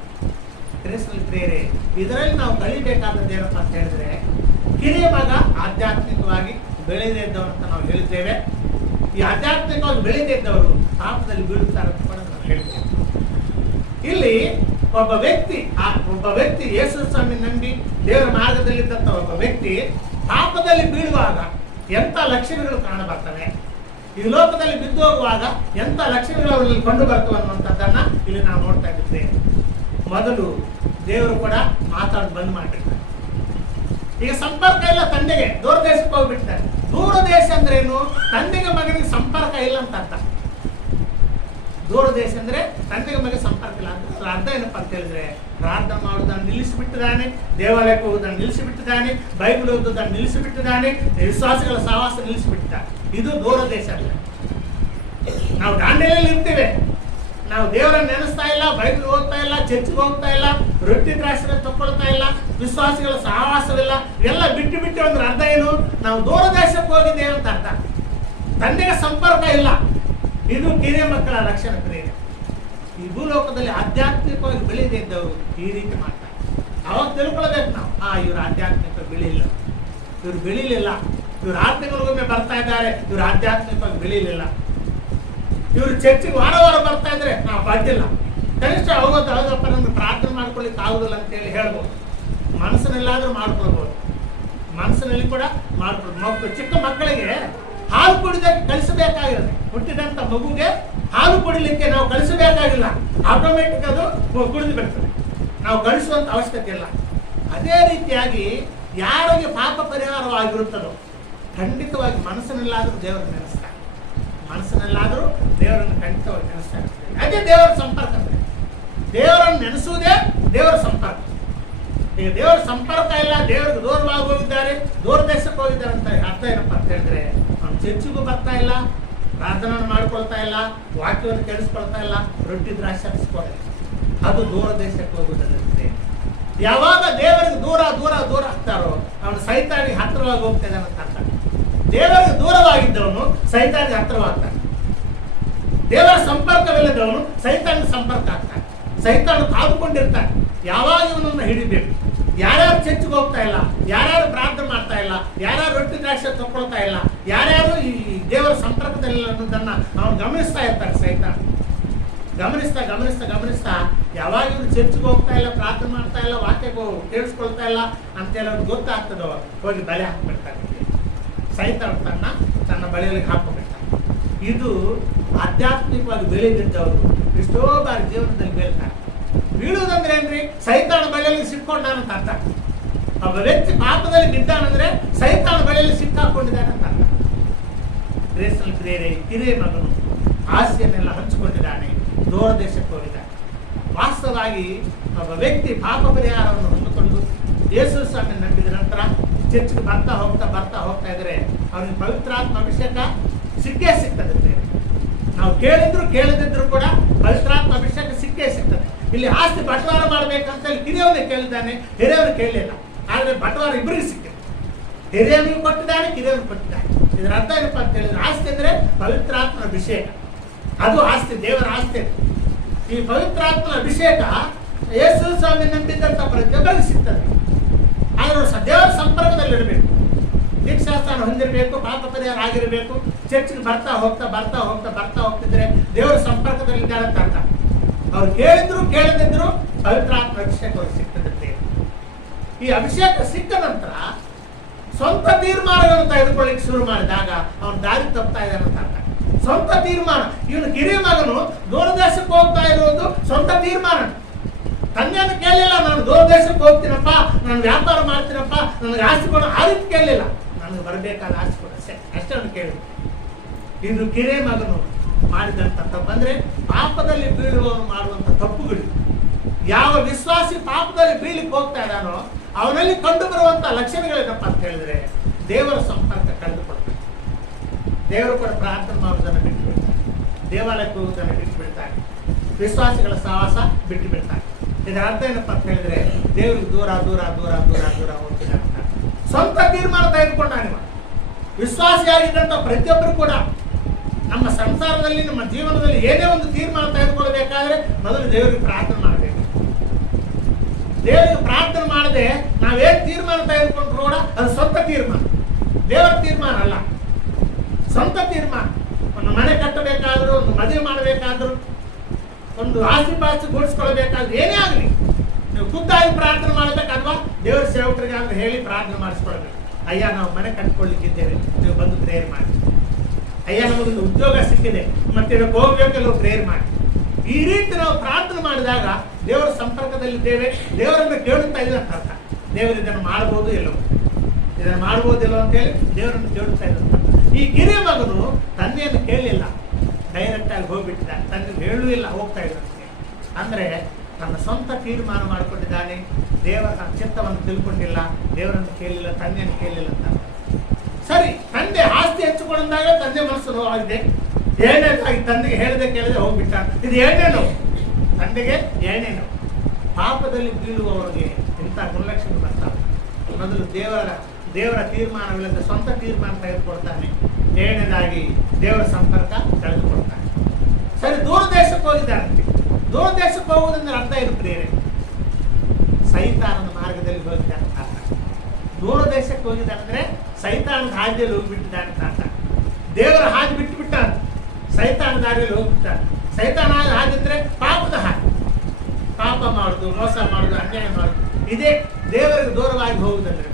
ಪ್ರೇರೆ ಇದರಲ್ಲಿ ನಾವು ಕಲಿಬೇಕಾದದ್ದು ಏನಪ್ಪ ಅಂತ ಹೇಳಿದ್ರೆ, ಕಿರಿಯ ಮಗ ಆಧ್ಯಾತ್ಮಿಕವಾಗಿ ಬೆಳೆದೇ ಇದ್ದವರು ಅಂತ ನಾವು ಹೇಳಿದ್ದೇವೆ. ಈ ಆಧ್ಯಾತ್ಮಿಕವಾಗಿ ಬೆಳೆದೇ ಇದ್ದವರು ಪಾಪದಲ್ಲಿ ಬೀಳುತ್ತಾರೆ ಅಂತ ಕೂಡ ನಾವು ಹೇಳ್ತೇವೆ. ಇಲ್ಲಿ ಒಬ್ಬ ವ್ಯಕ್ತಿ ಯೇಸು ಸ್ವಾಮಿ ನಂಬಿ ದೇವರ ಮಾರ್ಗದಲ್ಲಿದ್ದಂತ ಒಬ್ಬ ವ್ಯಕ್ತಿ ಪಾಪದಲ್ಲಿ ಬೀಳುವಾಗ ಎಂತ ಲಕ್ಷಣಗಳು ಕಾಣಬರ್ತವೆ, ಈ ಲೋಕದಲ್ಲಿ ಬಿದ್ದು ಹೋಗುವಾಗ ಎಂತ ಲಕ್ಷಣಗಳು ಅವರಲ್ಲಿ ಕಂಡು ಬರ್ತವೆ ಅನ್ನುವಂಥದ್ದನ್ನ ಇಲ್ಲಿ ನಾವು ನೋಡ್ತಾ ಇದ್ದೇವೆ. ಮೊದಲು ದೇವರು ಕೂಡ ಮಾತಾಡೋದು ಬಂದ್ ಮಾಡಿರ್ತಾರೆ. ಈಗ ಸಂಪರ್ಕ ಇಲ್ಲ ತಂದೆಗೆ, ದೂರ ದೇಶಕ್ಕೆ ಹೋಗ್ಬಿಡ್ತಾರೆ. ದೂರ ದೇಶ ಅಂದ್ರೆ ಏನು? ತಂದೆಗೆ ಮಗನಿಗೆ ಸಂಪರ್ಕ ಇಲ್ಲ ಅಂತ ಅರ್ಥ. ದೂರ ದೇಶ ಅಂದ್ರೆ ತಂದೆಗೆ ಮಗ ಸಂಪರ್ಕ ಇಲ್ಲ ಅಂತ ಅರ್ಥ. ಏನಪ್ಪ ಅಂತ ಹೇಳಿದ್ರೆ, ಪ್ರಾರ್ಥನೆ ಮಾಡುವುದನ್ನು ನಿಲ್ಲಿಸಿಬಿಟ್ಟಿದ್ದಾನೆ, ದೇವಾಲಯಕ್ಕೆ ಹೋಗುವುದನ್ನು ನಿಲ್ಲಿಸಿಬಿಟ್ಟಿದ್ದಾನೆ, ಬೈಬಲ್ ಓದುವುದನ್ನು ನಿಲ್ಲಿಸಿಬಿಟ್ಟಿದ್ದಾನೆ, ವಿಶ್ವಾಸಗಳ ಸಹವಾಸ ನಿಲ್ಲಿಸಿಬಿಟ್ಟಿದ್ದಾನೆ. ಇದು ದೂರ ದೇಶ ಅಲ್ಲ. ನಾವು ದಾಂಡೇಲಿಯಲ್ಲಿ ಇರ್ತೇವೆ, ನಾವು ದೇವರನ್ನು ನೆನೆಸ್ತಾ ಇಲ್ಲ, ಬೈಬಲ್ ಓದ್ತಾ ಇಲ್ಲ, ಚರ್ಚ್ಗೆ ಹೋಗ್ತಾ ಇಲ್ಲ, ರೊಟ್ಟಿ ದ್ರಾಕ್ಷಿ ತಗೊಳ್ತಾ ಇಲ್ಲ, ವಿಶ್ವಾಸಿಗಳ ಸಹವಾಸವಿಲ್ಲ, ಎಲ್ಲ ಬಿಟ್ಟು ಅಂದ್ರೆ ಅರ್ಥ ಏನು? ನಾವು ದೂರ ದೇಶಕ್ಕೆ ಹೋಗಿದ್ದೇವೆ ಅಂತ ಅರ್ಥ. ತಂದೆಗೆ ಸಂಪರ್ಕ ಇಲ್ಲ. ಇದು ಕಿರಿಯ ಮಕ್ಕಳ ಲಕ್ಷಣ ಪ್ರೇರಣೆ. ಈ ಭೂಲೋಕದಲ್ಲಿ ಆಧ್ಯಾತ್ಮಿಕವಾಗಿ ಬೆಳೆದೇ ಇದ್ದವರು ಈ ರೀತಿ ಮಾಡ್ತಾರೆ. ಅವಾಗ ತಿಳ್ಕೊಳ್ಬೇಕು ನಾವು, ಇವರು ಆಧ್ಯಾತ್ಮಿಕ ಬೆಳೆಯಿಲ್ಲ, ಇವ್ರು ಬೆಳೀಲಿಲ್ಲ, ಇವ್ರು 6 ತಿಂಗಳಿಗೊಮ್ಮೆ ಬರ್ತಾ ಇದ್ದಾರೆ, ಇವ್ರು ಆಧ್ಯಾತ್ಮಿಕವಾಗಿ ಬೆಳೀಲಿಲ್ಲ, ಇವರು ಚರ್ಚಿಗೆ ವಾರ ಬರ್ತಾ ಇದ್ರೆ ನಾವು ಬರ್ತಿಲ್ಲ, ಕನಿಷ್ಠ ಹೌದಪ್ಪ ನಮ್ಗೆ ಪ್ರಾರ್ಥನೆ ಮಾಡ್ಕೊಳ್ಳಿಕ್ಕೆ ಆಗುದಿಲ್ಲ ಅಂತೇಳಿ ಹೇಳ್ಬೋದು. ಮನಸ್ಸಿನಲ್ಲಾದ್ರೂ ಮಾಡ್ಕೊಳ್ಬೋದು, ಮನಸ್ಸಿನಲ್ಲಿ ಕೂಡ ಮಾಡ್ಕೊಳ್ಬೋದು. ಚಿಕ್ಕ ಮಕ್ಕಳಿಗೆ ಹಾಲು ಕುಡಿದಕ್ಕೆ ಕಲಿಸಬೇಕಾಗಿರುತ್ತೆ. ಹುಟ್ಟಿದಂತ ಮಗುಗೆ ಹಾಲು ಕುಡಿಲಿಕ್ಕೆ ನಾವು ಕಲಿಸಬೇಕಾಗಿಲ್ಲ, ಆಟೋಮೆಟಿಕ್ ಅದು ಕುಡಿದು ಬಿಡ್ತದೆ, ನಾವು ಕಲಿಸುವಂತ ಅವಶ್ಯಕತೆ ಇಲ್ಲ. ಅದೇ ರೀತಿಯಾಗಿ ಯಾರಿಗೆ ಪಾಪ ಪರಿಹಾರವಾಗಿರುತ್ತದೋ ಖಂಡಿತವಾಗಿ ಮನಸ್ಸಿನಲ್ಲಾದ್ರೂ ದೇವರನ್ನು ನೆನೆಸ್ತಾರೆ, ಮನಸ್ಸಿನಲ್ಲಾದ್ರೂ ದೇವರನ್ನು ಖಂಡಿತವಾಗಿ ನೆನೆಸ್ತಾರೆ. ಅದೇ ದೇವರ ಸಂಪರ್ಕ. ದೇವರನ್ನು ನೆನೆಸುವುದೇ ದೇವರ ಸಂಪರ್ಕ. ಈಗ ದೇವರ ಸಂಪರ್ಕ ಇಲ್ಲ, ದೇವರಿಗೆ ದೂರವಾಗಿ ಹೋಗಿದ್ದಾರೆ, ದೂರ ದೇಶಕ್ಕೆ ಹೋಗಿದ್ದಾರೆ ಅಂತ ಅರ್ಥ ಏನಪ್ಪ ಅಂತ ಹೇಳಿದ್ರೆ, ಅವ್ನು ಚರ್ಚಿಗೂ ಬರ್ತಾ ಇಲ್ಲ, ಪ್ರಾರ್ಥನೆ ಮಾಡ್ಕೊಳ್ತಾ ಇಲ್ಲ, ವಾಕ್ಯವನ್ನು ಕೇಳಿಸ್ಕೊಳ್ತಾ ಇಲ್ಲ, ರೊಟ್ಟಿ ದ್ರಾಕ್ಷಿ ಹರಿಸ್ಕೊಳ್ಳಿ. ಅದು ದೂರ ದೇಶಕ್ಕೆ ಹೋಗುವುದಲ್ಲದೆ. ಯಾವಾಗ ದೇವರಿಗೆ ದೂರ ಆಗ್ತಾರೋ ಅವನು ಸೈತಾನಿಗೆ ಹತ್ತಿರವಾಗಿ ಹೋಗ್ತಾ ಇದ್ದಾನೆ ಅಂತ ಅರ್ಥ. ದೇವರಿಗೆ ದೂರವಾಗಿದ್ದವನು ಸೈತಾನಿಗೆ ಹತ್ತಿರವಾಗ್ತಾನೆ. ದೇವರ ಸಂಪರ್ಕವಿಲ್ಲದವನು ಸೈತಾನಿಗೆ ಸಂಪರ್ಕ ಆಗ್ತಾನೆ. ಸೈತಾನು ಕಾದುಕೊಂಡಿರ್ತಾನೆ, ಯಾವಾಗ ಇವನನ್ನು ಹಿಡಿಬೇಕು. ಯಾರ್ಯಾರು ಚರ್ಚ್ಗೆ ಹೋಗ್ತಾ ಇಲ್ಲ, ಯಾರ್ಯಾರು ಪ್ರಾರ್ಥನೆ ಮಾಡ್ತಾ ಇಲ್ಲ, ಯಾರ್ಯಾರು ರೊಟ್ಟಿ ದ್ರಾಕ್ಷಿ ತಗೊಳ್ತಾ ಇಲ್ಲ, ಯಾರ್ಯಾರು ಈ ದೇವರ ಸಂಪರ್ಕದಲ್ಲಿ ಅನ್ನೋದನ್ನ ಅವನು ಗಮನಿಸ್ತಾ ಇರ್ತಾನೆ. ಸೈತಾನ ಗಮನಿಸ್ತಾ ಯಾವಾಗ ಇವ್ರು ಚರ್ಚ್ಗೆ ಹೋಗ್ತಾ ಇಲ್ಲ, ಪ್ರಾರ್ಥನೆ ಮಾಡ್ತಾ ಇಲ್ಲ, ವಾಕ್ಯ ಕೇಳಿಸ್ಕೊಳ್ತಾ ಇಲ್ಲ ಅಂತೇಳಿ ಅವ್ರಿಗೆ ಗೊತ್ತಾಗ್ತದೋ ಹೋಗಿ ಬಲೆ ಹಾಕ್ಬಿಡ್ತಾರೆ. ಸೈತಾನ ತನ್ನ ಬಳಿಯಲ್ಲಿ ಹಾಕೋಬಿಟ್ಟ. ಇದು ಆಧ್ಯಾತ್ಮಿಕವಾಗಿ ಬೆಳೆದಿದ್ದವರು ಎಷ್ಟೋ ಬಾರಿ ಜೀವನದಲ್ಲಿ ಬೀಳ್ತಾರೆ. ಬೀಳುವುದಂದ್ರೆ ಏನ್ರಿ? ಸೈತಾನ ಬಳಿಯಲ್ಲಿ ಸಿಕ್ಕೊಂಡಾನಂತ ಅರ್ಥ. ಒಬ್ಬ ವ್ಯಕ್ತಿ ಪಾಪದಲ್ಲಿ ಬಿದ್ದಾನಂದ್ರೆ ಸೈತಾನ ಬಳಿಯಲ್ಲಿ ಸಿಕ್ಕಾಕೊಂಡಿದ್ದಾನೆ ಅಂತ ಅರ್ಥ. ಗ್ರೇಸಲ್ ಪ್ರೇರೆ ಕಿರಿಯ ಮಗನು ಆಸ್ತಿಯನ್ನೆಲ್ಲ ಹಂಚಿಕೊಂಡಿದ್ದಾನೆ, ದೂರ ದೇಶಕ್ಕೆ ಹೋಗಿದ್ದಾನೆ. ವಾಸ್ತವವಾಗಿ ಒಬ್ಬ ವ್ಯಕ್ತಿ ಪಾಪ ಪರಿಹಾರವನ್ನು ಹೊಂದಿಕೊಂಡು ಯೇಸು ಸ್ವಾಮಿ ನಂಬಿದ ನಂತರ ಚರ್ಚ್ಗೆ ಬರ್ತಾ ಹೋಗ್ತಾ ಇದ್ರೆ ಅವನಿಗೆ ಪವಿತ್ರಾತ್ಮ ಅಭಿಷೇಕ ಸಿಕ್ಕೇ ಸಿಗ್ತದೆ. ನಾವು ಕೇಳದಿದ್ರು ಕೂಡ ಪವಿತ್ರಾತ್ಮ ಅಭಿಷೇಕ ಸಿಕ್ಕೇ ಸಿಗ್ತದೆ. ಇಲ್ಲಿ ಆಸ್ತಿ ಬಟವಾರ ಮಾಡ್ಬೇಕಂತ ಹೇಳಿ ಕಿರಿಯವನಿಗೆ ಕೇಳಿದ್ದಾನೆ, ಹಿರಿಯವರು ಕೇಳಲಿಲ್ಲ. ಆದ್ರೆ ಬಟವಾರ ಇಬ್ಬರಿಗೆ ಸಿಕ್ಕಿದೆ. ಹಿರಿಯವನಿಗೆ ಕೊಟ್ಟಿದ್ದಾನೆ, ಕಿರಿಯವನಿಗೆ ಕೊಟ್ಟಿದ್ದಾನೆ. ಇದರ ಅರ್ಥ ಏನಪ್ಪ ಅಂತ ಹೇಳಿದ್ರೆ, ಆಸ್ತಿ ಅಂದ್ರೆ ಪವಿತ್ರಾತ್ಮ ಅಭಿಷೇಕ. ಅದು ಆಸ್ತಿ, ದೇವರ ಆಸ್ತಿ. ಈ ಪವಿತ್ರಾತ್ಮ ಅಭಿಷೇಕ ಯೇಸು ಸ್ವಾಮಿ ನಂಬಿದ್ದಂತ ಪ್ರತಿಯೊಬ್ಬರಿಗೆ ಸಿಗ್ತದೆ. ಆದ್ರೆ ದೇವರ ಸಂಪರ್ಕದಲ್ಲಿರಬೇಕು, ದೀಕ್ಷಾಸ್ಥಾನ ಹೊಂದಿರಬೇಕು, ಪಾಪ ಪರಿಹಾರ ಆಗಿರಬೇಕು. ಚರ್ಚ್ಗೆ ಬರ್ತಾ ಹೋಗ್ತಿದ್ರೆ ದೇವರ ಸಂಪರ್ಕದಲ್ಲಿದ್ದಾರೆ ಅಂತ ಅರ್ಥ. ಅವ್ರು ಕೇಳದಿದ್ರು ಪವಿತ್ರಾತ್ಮ ಅಭಿಷೇಕ ಅವ್ರಿಗೆ ಸಿಗ್ತದೆ. ಈ ಅಭಿಷೇಕ ಸಿಕ್ಕ ನಂತರ ಸ್ವಂತ ತೀರ್ಮಾನಗಳನ್ನು ತೆಗೆದುಕೊಳ್ಳಿಕ್ಕೆ ಶುರು ಮಾಡಿದಾಗ ಅವನು ದಾರಿ ತಪ್ತಾ ಇದ್ದಾನೆ ಅಂತ ಅರ್ಥ. ಸ್ವಂತ ತೀರ್ಮಾನ. ಇವನು ಕಿರಿಯ ಮಗನು ದೂರದೇಶಕ್ಕೆ ಹೋಗ್ತಾ ಇರೋದು ಸ್ವಂತ ತೀರ್ಮಾನ. ತಂದೆಯನ್ನು ಕೇಳಲಿಲ್ಲ, ನಾನು ದೂರದೇಶಕ್ಕೆ ಹೋಗ್ತೀನಪ್ಪ, ನಾನು ವ್ಯಾಪಾರ ಮಾಡ್ತೀನಪ್ಪ, ನನಗೆ ಆಸ್ತಿ ಕೊಡು, ಆ ರೀತಿ ಕೇಳಲಿಲ್ಲ. ನನಗೆ ಬರಬೇಕಾದ ಆಸ್ತಿ ಕೊಡ ಅಷ್ಟೇ ಅವನು ಕೇಳಿದ. ಇದು ಕಿರಿಯ ಮಗನು ಮಾಡಿದಂತ ತಪ್ಪಂದ್ರೆ ಪಾಪದಲ್ಲಿ ಬೀಳುವವನು ಮಾಡುವಂತ ತಪ್ಪುಗಳು. ಯಾವ ವಿಶ್ವಾಸಿ ಪಾಪದಲ್ಲಿ ಬೀಳಿಗೆ ಹೋಗ್ತಾ ಇದ್ದಾನೋ ಅವನಲ್ಲಿ ಕಂಡು ಬರುವಂತ ಲಕ್ಷಣಗಳೇನಪ್ಪ ಅಂತ ಹೇಳಿದ್ರೆ, ದೇವರ ಸಂಪರ್ಕ ಕಳೆದುಕೊಳ್ತಾರೆ. ದೇವರು ಕೂಡ ಪ್ರಾರ್ಥನೆ ಮಾಡುವುದನ್ನು ಬಿಟ್ಟು ಬಿಡ್ತಾರೆ, ದೇವಾಲಯಕ್ಕೆ ಹೋಗುವುದನ್ನು ಬಿಟ್ಟು ಬಿಡ್ತಾರೆ, ವಿಶ್ವಾಸಿಗಳ ಸಹವಾಸ ಬಿಟ್ಟು ಬಿಡ್ತಾರೆ. ಇದರ ಅರ್ಥ ಏನಪ್ಪ ಅಂತ ಹೇಳಿದ್ರೆ, ದೇವರಿಗೆ ದೂರ ಹೋಗ್ತಿದ್ದಾರೆ. ಸ್ವಂತ ತೀರ್ಮಾನ ತೆಗೆದುಕೊಂಡಾನೆ. ವಿಶ್ವಾಸಿಯಾಗಿದ್ದಂತ ಪ್ರತಿಯೊಬ್ಬರು ಕೂಡ ನಮ್ಮ ಸಂಸಾರದಲ್ಲಿ, ನಮ್ಮ ಜೀವನದಲ್ಲಿ ಏನೇ ಒಂದು ತೀರ್ಮಾನ ತೆಗೆದುಕೊಳ್ಬೇಕಾದ್ರೆ ಮೊದಲು ದೇವರಿಗೆ ಪ್ರಾರ್ಥನೆ ಮಾಡಬೇಕು. ದೇವರಿಗೆ ಪ್ರಾರ್ಥನೆ ಮಾಡದೆ ನಾವೇನ್ ತೀರ್ಮಾನ ತೆಗೆದುಕೊಂಡ್ರು ಕೂಡ ಅದು ಸ್ವಂತ ತೀರ್ಮಾನ, ದೇವರ ತೀರ್ಮಾನ ಅಲ್ಲ. ಸ್ವಂತ ತೀರ್ಮಾನ. ಒಂದು ಮನೆ ಕಟ್ಟಬೇಕಾದ್ರೂ, ಒಂದು ಮದುವೆ ಮಾಡಬೇಕಾದ್ರೂ, ಒಂದು ಆಸ್ತಿ ಪಾಸ್ತಿ ಗೋಡಿಸ್ಕೊಳ್ಬೇಕಾದ್ರೆ ಏನೇ ಆಗಲಿ ನೀವು ಖುದ್ದಾಗಿ ಪ್ರಾರ್ಥನೆ ಮಾಡಬೇಕಾದ್ವಾ ದೇವರ ಸೇವಕರಿಗೆ ಅಂದ್ರೆ ಹೇಳಿ ಪ್ರಾರ್ಥನೆ ಮಾಡಿಸ್ಕೊಳ್ಬೇಕು. ಅಯ್ಯ, ನಾವು ಮನೆ ಕಟ್ಕೊಳ್ಳಿಕ್ಕಿದ್ದೇವೆ, ನೀವು ಬಂದು ಪ್ರೇಯರ್ ಮಾಡಿ. ಅಯ್ಯ, ನಮಗೊಂದು ಉದ್ಯೋಗ ಸಿಕ್ಕಿದೆ, ಮತ್ತೆ ಇದಕ್ಕೆ ಹೋಗ್ಬೇಕೆಲ್ಲ ಪ್ರೇಯರ್ ಮಾಡಿ. ಈ ರೀತಿ ನಾವು ಪ್ರಾರ್ಥನೆ ಮಾಡಿದಾಗ ದೇವರ ಸಂಪರ್ಕದಲ್ಲಿದ್ದೇವೆ, ದೇವರನ್ನು ಕೇಳುತ್ತಾ ಇಲ್ಲ ಅಂತ ಅರ್ಥ. ದೇವರು ಇದನ್ನು ಮಾಡಬಹುದು ಇಲ್ಲೋ ಅಂತ ಹೇಳಿ ದೇವರನ್ನು ಕೇಳುತ್ತಾ ಇಲ್ಲ. ಈ ಕಿರಿಯ ಮಗನು ತಂದೆಯನ್ನು ಕೇಳಲಿಲ್ಲ, ಡೈರೆಕ್ಟ್ ಆಗಿ ಹೋಗ್ಬಿಟ್ಟಿದ್ದಾನೆ. ತಂದೆ ಹೇಳೂ ಇಲ್ಲ, ಹೋಗ್ತಾ ಇದ್ದಂತೆ. ಅಂದ್ರೆ ತನ್ನ ಸ್ವಂತ ತೀರ್ಮಾನ ಮಾಡಿಕೊಂಡಿದ್ದಾನೆ. ದೇವರ ಚಿತ್ತವನ್ನು ತಿಳ್ಕೊಂಡಿಲ್ಲ, ದೇವರನ್ನು ಕೇಳಲಿಲ್ಲ, ತಂದೆಯನ್ನು ಕೇಳಲಿಲ್ಲ ಅಂತ. ಸರಿ, ತಂದೆ ಆಸ್ತಿ ಹೆಚ್ಚಿಕೊಂಡಾಗ ತಂದೆ ಮನಸ್ಸು ನೋವಾಗಿದೆ. ಏನೇನಾಗಿ ತಂದೆಗೆ ಹೇಳದೆ ಕೇಳದೆ ಹೋಗ್ಬಿಟ್ಟ. ಇದು ಏನೇನು ತಂದೆಗೆ ಏನೇನು. ಪಾಪದಲ್ಲಿ ಬೀಳುವವರಿಗೆ ಇಂಥ ಗುಣಲಕ್ಷಣ ಬರ್ತಾರೆ. ಮೊದಲು ದೇವರ ತೀರ್ಮಾನವಿಲ್ಲದೆ ಸ್ವಂತ ತೀರ್ಮಾನ ತೆಗೆದುಕೊಳ್ತಾನೆ. ಏನೇದಾಗಿ ದೇವರ ಸಂಪರ್ಕ ಕಳೆದುಕೊಳ್ತಾನೆ. ಸರಿ, ದೂರ ದೇಶಕ್ಕೆ ಹೋಗಿದ್ದಾನೆ. ದೂರ ದೇಶಕ್ಕೆ ಹೋಗುವುದಂದ್ರೆ ಅರ್ಥ ಏನು ಪ್ರೇರೆ? ಸೈತಾನನ ಮಾರ್ಗದಲ್ಲಿ ಹೋಗಿದ್ದಾನೆ ಅಂತ. ದೂರ ದೇಶಕ್ಕೆ ಹೋಗಿದ್ದಾನಂದ್ರೆ ಸೈತಾನದ ಹಾದಿಯಲ್ಲಿ ಹೋಗಿಬಿಟ್ಟಿದ್ದಾನೆ ಅಂತ. ದೇವರ ಹಾದಿ ಬಿಟ್ಟು ಬಿಟ್ಟ, ಸೈತಾನ ದಾರಿಯಲ್ಲಿ ಹೋಗ್ಬಿಟ್ಟಾನೆ. ಸೈತಾನ ಹಾದಿದ್ರೆ ಪಾಪದ ಹಾದಿ. ಪಾಪ ಮಾಡುದು, ಮೋಸ ಮಾಡುದು, ಅನ್ಯಾಯ ಮಾಡುದು, ಇದೇ ದೇವರಿಗೆ ದೂರವಾಗಿ ಹೋಗುದಂದ್ರೆ.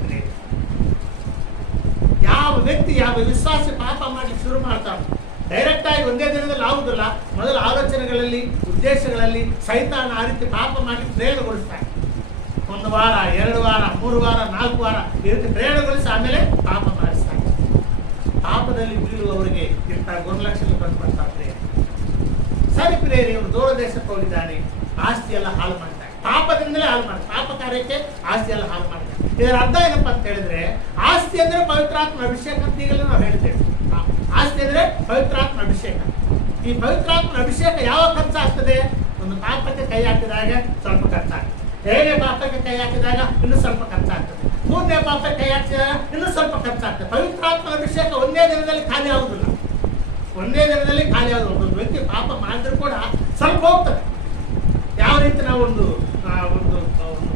ಯಾವ ವ್ಯಕ್ತಿ, ಯಾವ ವಿಶ್ವಾಸಿ ಪಾಪ ಮಾಡಿ ಶುರು ಮಾಡ್ತಾನೆ, ಡೈರೆಕ್ಟ್ ಆಗಿ ಒಂದೇ ದಿನದಲ್ಲಿ ಆಗುದಿಲ್ಲ. ಮೊದಲ ಆಲೋಚನೆಗಳಲ್ಲಿ, ಉದ್ದೇಶಗಳಲ್ಲಿ ಸೈತಾನ ಆ ರೀತಿ ಪಾಪ ಮಾಡಿ ಪ್ರೇರಣೆಗೊಳಿಸ್ತಾನೆ. 1 ವಾರ, 2 ವಾರ, 3 ವಾರ, 4 ವಾರ ಈ ರೀತಿ ಪ್ರೇರಣೆಗೊಳಿಸಿ ಆಮೇಲೆ ಪಾಪ ಮಾಡಿಸ್ತಾನೆ. ಪಾಪದಲ್ಲಿ ಬೀಳುವವರಿಗೆ ಇಂಥ ಗುಣಲಕ್ಷಣ ಕಂಡು ಬರ್ತಾರೆ. ಸರಿ ಪ್ರೇರಿ, ಇವರು ದೂರ ದೇಶಕ್ಕೆ ಹೋಗಿದ್ದಾನೆ, ಆಸ್ತಿ ಎಲ್ಲ ಹಾಳು ಮಾಡ್ತಾರೆ. ಪಾಪದಿಂದಲೇ ಹಾಳು ಮಾಡ್ತಾರೆ. ಪಾಪ ಕಾರ್ಯಕ್ಕೆ ಆಸ್ತಿ ಎಲ್ಲ ಹಾಳು ಮಾಡ್ತಾರೆ. ಇದರ ಅರ್ಥ ಏನಪ್ಪಾ ಅಂತ ಹೇಳಿದ್ರೆ, ಆಸ್ತಿ ಅಂದ್ರೆ ಪವಿತ್ರಾತ್ಮ ಅಭಿಷೇಕ ಅಂತ ಈಗಲೇ ನಾವು ಹೇಳ್ತೇವೆ. ಆಸ್ತಿ ಅಂದ್ರೆ ಪವಿತ್ರಾತ್ಮ ಅಭಿಷೇಕ. ಈ ಪವಿತ್ರಾತ್ಮ ಅಭಿಷೇಕ ಯಾವ ಖರ್ಚಾಗ್ತದೆ? ಒಂದು ಪಾಪಕ್ಕೆ ಕೈ ಹಾಕಿದಾಗ ಸ್ವಲ್ಪ ಖರ್ಚಾಗ್ತದೆ. 2ನೇ ಪಾಪಕ್ಕೆ ಕೈ ಹಾಕಿದಾಗ ಇನ್ನೂ ಸ್ವಲ್ಪ ಖರ್ಚಾಗ್ತದೆ. 3ನೇ ಪಾಪಕ್ಕೆ ಕೈ ಹಾಕಿದಾಗ ಇನ್ನೂ ಸ್ವಲ್ಪ ಖರ್ಚಾಗ್ತದೆ. ಪವಿತ್ರಾತ್ಮ ಅಭಿಷೇಕ ಒಂದೇ ದಿನದಲ್ಲಿ ಖಾಲಿ ಆಗುದಿಲ್ಲ. ಒಂದು ವ್ಯಕ್ತಿ ಪಾಪ ಮಾಡಿದ್ರು ಕೂಡ ಸ್ವಲ್ಪ ಹೋಗ್ತದೆ. ಯಾವ ರೀತಿ ನಾವು ಒಂದು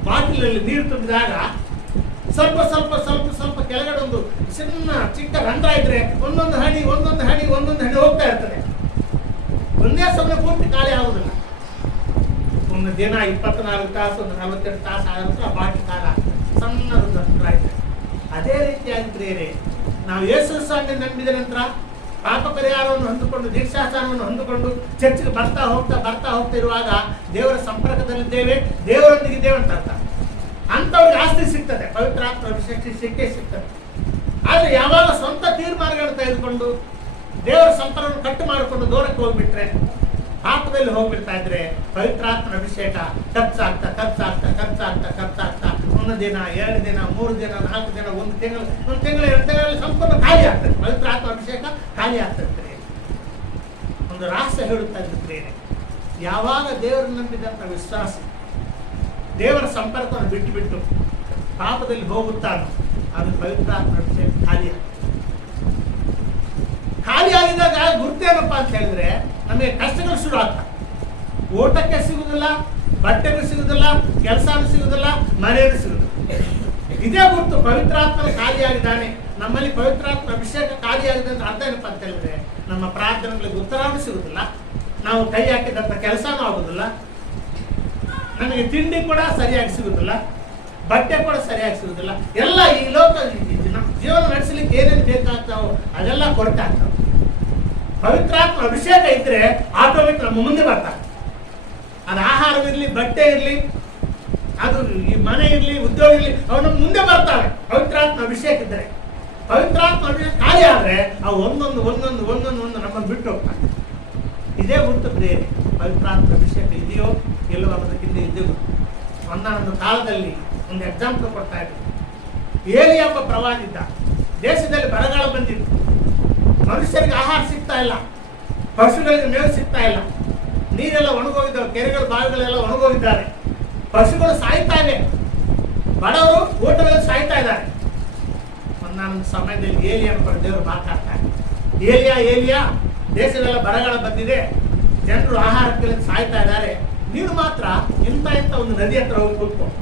ಬಾಟಲಲ್ಲಿ ನೀರು ತುಂಬಿದಾಗ ಸ್ವಲ್ಪ ಕೆಳಗಡೆ ಒಂದು ಚಿಕ್ಕ ರಂಧ್ರ ಇದ್ರೆ ಒಂದೊಂದು ಹನಿ ಹೋಗ್ತಾ ಇರ್ತದೆ. ಒಂದೇ ಸಮಯ ಪೂರ್ತಿ ಖಾಲಿ ಆಗುದಿಲ್ಲ. ಒಂದು ದಿನ 24 ತಾಸು, ಒಂದು 48 ತಾಸು ಆದ ನಂತರ ಬಾಟಿ ಕಾಲ ಆಗ್ತದೆ, ಸಣ್ಣದು ರಂಧ್ರ ಇದೆ. ಅದೇ ರೀತಿಯಾಗಿ ಬೇರೆ ನಾವು ಯೇಸು ಸ್ವಾಮಿ ನಂಬಿದ ನಂತರ ಪಾಪ ಪರಿಹಾರವನ್ನು ಹೊಂದಿಕೊಂಡು ದೀಕ್ಷಾಸ್ಥಾನವನ್ನು ಹೊಂದಿಕೊಂಡು ಚರ್ಚ್ಗೆ ಬರ್ತಾ ಹೋಗ್ತಾ ಇರುವಾಗ ದೇವರ ಸಂಪರ್ಕದಲ್ಲಿದ್ದೇವೆ, ದೇವರೊಂದಿಗಿದ್ದೇವೆ ಅಂತ ಅರ್ಥ. ಅಂಥವ್ರಿಗೆ ಆಸ್ತಿ ಸಿಗ್ತದೆ, ಪವಿತ್ರಾತ್ಮ ಅಭಿಷೇಕ ಸಿಕ್ಕೇ ಸಿಗ್ತದೆ. ಆದರೆ ಯಾವಾಗ ಸ್ವಂತ ತೀರ್ಮಾನಗಳನ್ನು ತೆಗೆದುಕೊಂಡು ದೇವರ ಸಂಪರ್ಕವನ್ನು ಕಟ್ಟು ಮಾಡಿಕೊಂಡು ದೂರಕ್ಕೆ ಹೋಗ್ಬಿಟ್ರೆ, ಪಾಪದಲ್ಲಿ ಹೋಗ್ಬಿಡ್ತಾ ಇದ್ರೆ ಪವಿತ್ರಾತ್ಮನ ಅಭಿಷೇಕ ಖರ್ಚಾಗ್ತಾ 1 ದಿನ 2 ದಿನ 3 ದಿನ 4 ದಿನ 1 ತಿಂಗಳು 2 ತಿಂಗಳಲ್ಲಿ ಸಂಪೂರ್ಣ ಖಾಲಿ ಆಗ್ತದೆ. ಪವಿತ್ರಾತ್ಮ ಅಭಿಷೇಕ ಖಾಲಿ ಆಗ್ತದೆ. ಒಂದು ರಹಸ್ಯ ಹೇಳುತ್ತಾ ಇದ್ದೇನೆ, ಯಾವಾಗ ದೇವರನ್ನು ನಂಬಿದಂಥ ವಿಶ್ವಾಸ ದೇವರ ಸಂಪರ್ಕವನ್ನು ಬಿಟ್ಟು ಪಾಪದಲ್ಲಿ ಹೋಗುತ್ತಾನೋ ಅದು ಪವಿತ್ರಾತ್ಮ ಅಭಿಷೇಕ ಖಾಲಿ ಆಗಿದಾಗ ಗುರುತೇನಪ್ಪ ಅಂತ ಹೇಳಿದ್ರೆ ನಮಗೆ ಕಷ್ಟಗಳು ಶುರು ಆಗ್ತವೆ. ಊಟಕ್ಕೆ ಸಿಗುದಿಲ್ಲ, ಬಟ್ಟೆಗೂ ಸಿಗುದಿಲ್ಲ, ಕೆಲಸನೂ ಸಿಗುದಿಲ್ಲ, ಮನೆಯೂ ಸಿಗುದಿಲ್ಲ. ಇದೇ ಗುರುತು ಪವಿತ್ರಾತ್ಮನ ಖಾಲಿಯಾಗಿದ್ದಾನೆ. ನಮ್ಮಲ್ಲಿ ಪವಿತ್ರಾತ್ಮ ಅಭಿಷೇಕ ಖಾಲಿಯಾಗಿದೆ ಅಂತ ಅರ್ಥ ಏನಪ್ಪ ಅಂತ ಹೇಳಿದ್ರೆ ನಮ್ಮ ಪ್ರಾರ್ಥನೆಗಳಿಗೆ ಉತ್ತರನೂ ಸಿಗುದಿಲ್ಲ, ನಾವು ಕೈ ಹಾಕಿದಂಥ ಕೆಲಸನೂ ಆಗುದಿಲ್ಲ, ನಮಗೆ ತಿಂಡಿ ಕೂಡ ಸರಿಯಾಗಿ ಸಿಗುದಿಲ್ಲ, ಬಟ್ಟೆ ಕೂಡ ಸರಿಯಾಗಿ ಸಿಗುದಿಲ್ಲ. ಎಲ್ಲ ಈ ಲೋಕ ಜೀವನ ನಡೆಸಲಿಕ್ಕೆ ಏನೇನು ಬೇಕಾಗ್ತಾವೋ ಅದೆಲ್ಲ ಕೊರತೆ ಆಗ್ತಾವೆ. ಪವಿತ್ರಾತ್ಮ ಅಭಿಷೇಕ ಇದ್ರೆ ಆಟೋಮೆಟಿಕ್ ನಮ್ಮ ಮುಂದೆ ಬರ್ತಾರೆ. ಅದು ಆಹಾರವಿರಲಿ, ಬಟ್ಟೆ ಇರಲಿ, ಅದು ಈ ಮನೆ ಇರಲಿ, ಉದ್ಯೋಗ ಇರಲಿ, ಅವು ನಮ್ಮ ಮುಂದೆ ಬರ್ತಾವೆ. ಪವಿತ್ರಾತ್ಮ ಅಭಿಷೇಕ ಇದ್ರೆ. ಪವಿತ್ರಾತ್ಮ ಅಭಿಷೇಕ ಖಾಲಿ ಆದ್ರೆ ಅವು ಒಂದೊಂದು ನಮ್ಮನ್ನು ಬಿಟ್ಟು ಹೋಗ್ತಾರೆ. ಇದೇ ಗುರುತು ಪ್ರೇರೆ. ಪವಿತ್ರಾತ್ಮ ಅಭಿಷೇಕ ಇದೆಯೋ ಎಲ್ಲೋ ಅನ್ನೋದಕ್ಕಿಂತ ಇದೇ ಗುರುತು. ಒಂದಾನೊಂದು ಕಾಲದಲ್ಲಿ ಒಂದು ಎಕ್ಸಾಂಪಲ್ ಕೊಡ್ತಾ ಇದ್ರು. ಏಲಿಯ ಎಂಬ ಪ್ರವಾದಿ ಇದ್ದ. ದೇಶದಲ್ಲಿ ಬರಗಾಲ ಬಂದಿತ್ತು, ಮನುಷ್ಯರಿಗೆ ಆಹಾರ ಸಿಗ್ತಾ ಇಲ್ಲ, ಪಶುಗಳಿಗೆ ಮೇವು ಸಿಗ್ತಾ ಇಲ್ಲ, ನೀರೆಲ್ಲ ಒಣಗೋಗಿದ್ದಾವೆ, ಕೆರೆಗಳು ಬಾವಿಗಳೆಲ್ಲ ಒಣಗೋಗಿದ್ದಾರೆ, ಪಶುಗಳು ಸಾಯ್ತಾ ಇವೆ, ಬಡವರು ಊಟದಲ್ಲಿ ಸಾಯ್ತಾ ಇದ್ದಾರೆ. ಒಂದಾನೊಂದು ಸಮಯದಲ್ಲಿ ಏಲಿಯ ಎಂಬ ದೇವರು ಮಾತಾಡ್ತಾರೆ, ಏಲಿಯಾ ದೇಶದೆಲ್ಲ ಬರಗಾಲ ಬಂದಿದೆ, ಜನರು ಆಹಾರಕ್ಕೆ ಸಾಯ್ತಾ ಇದ್ದಾರೆ, ನೀನು ಮಾತ್ರ ಇಂಥ ಒಂದು ನದಿ ಹತ್ರ ಹೋಗಿ ಕೂತ್ಕೊಂಡು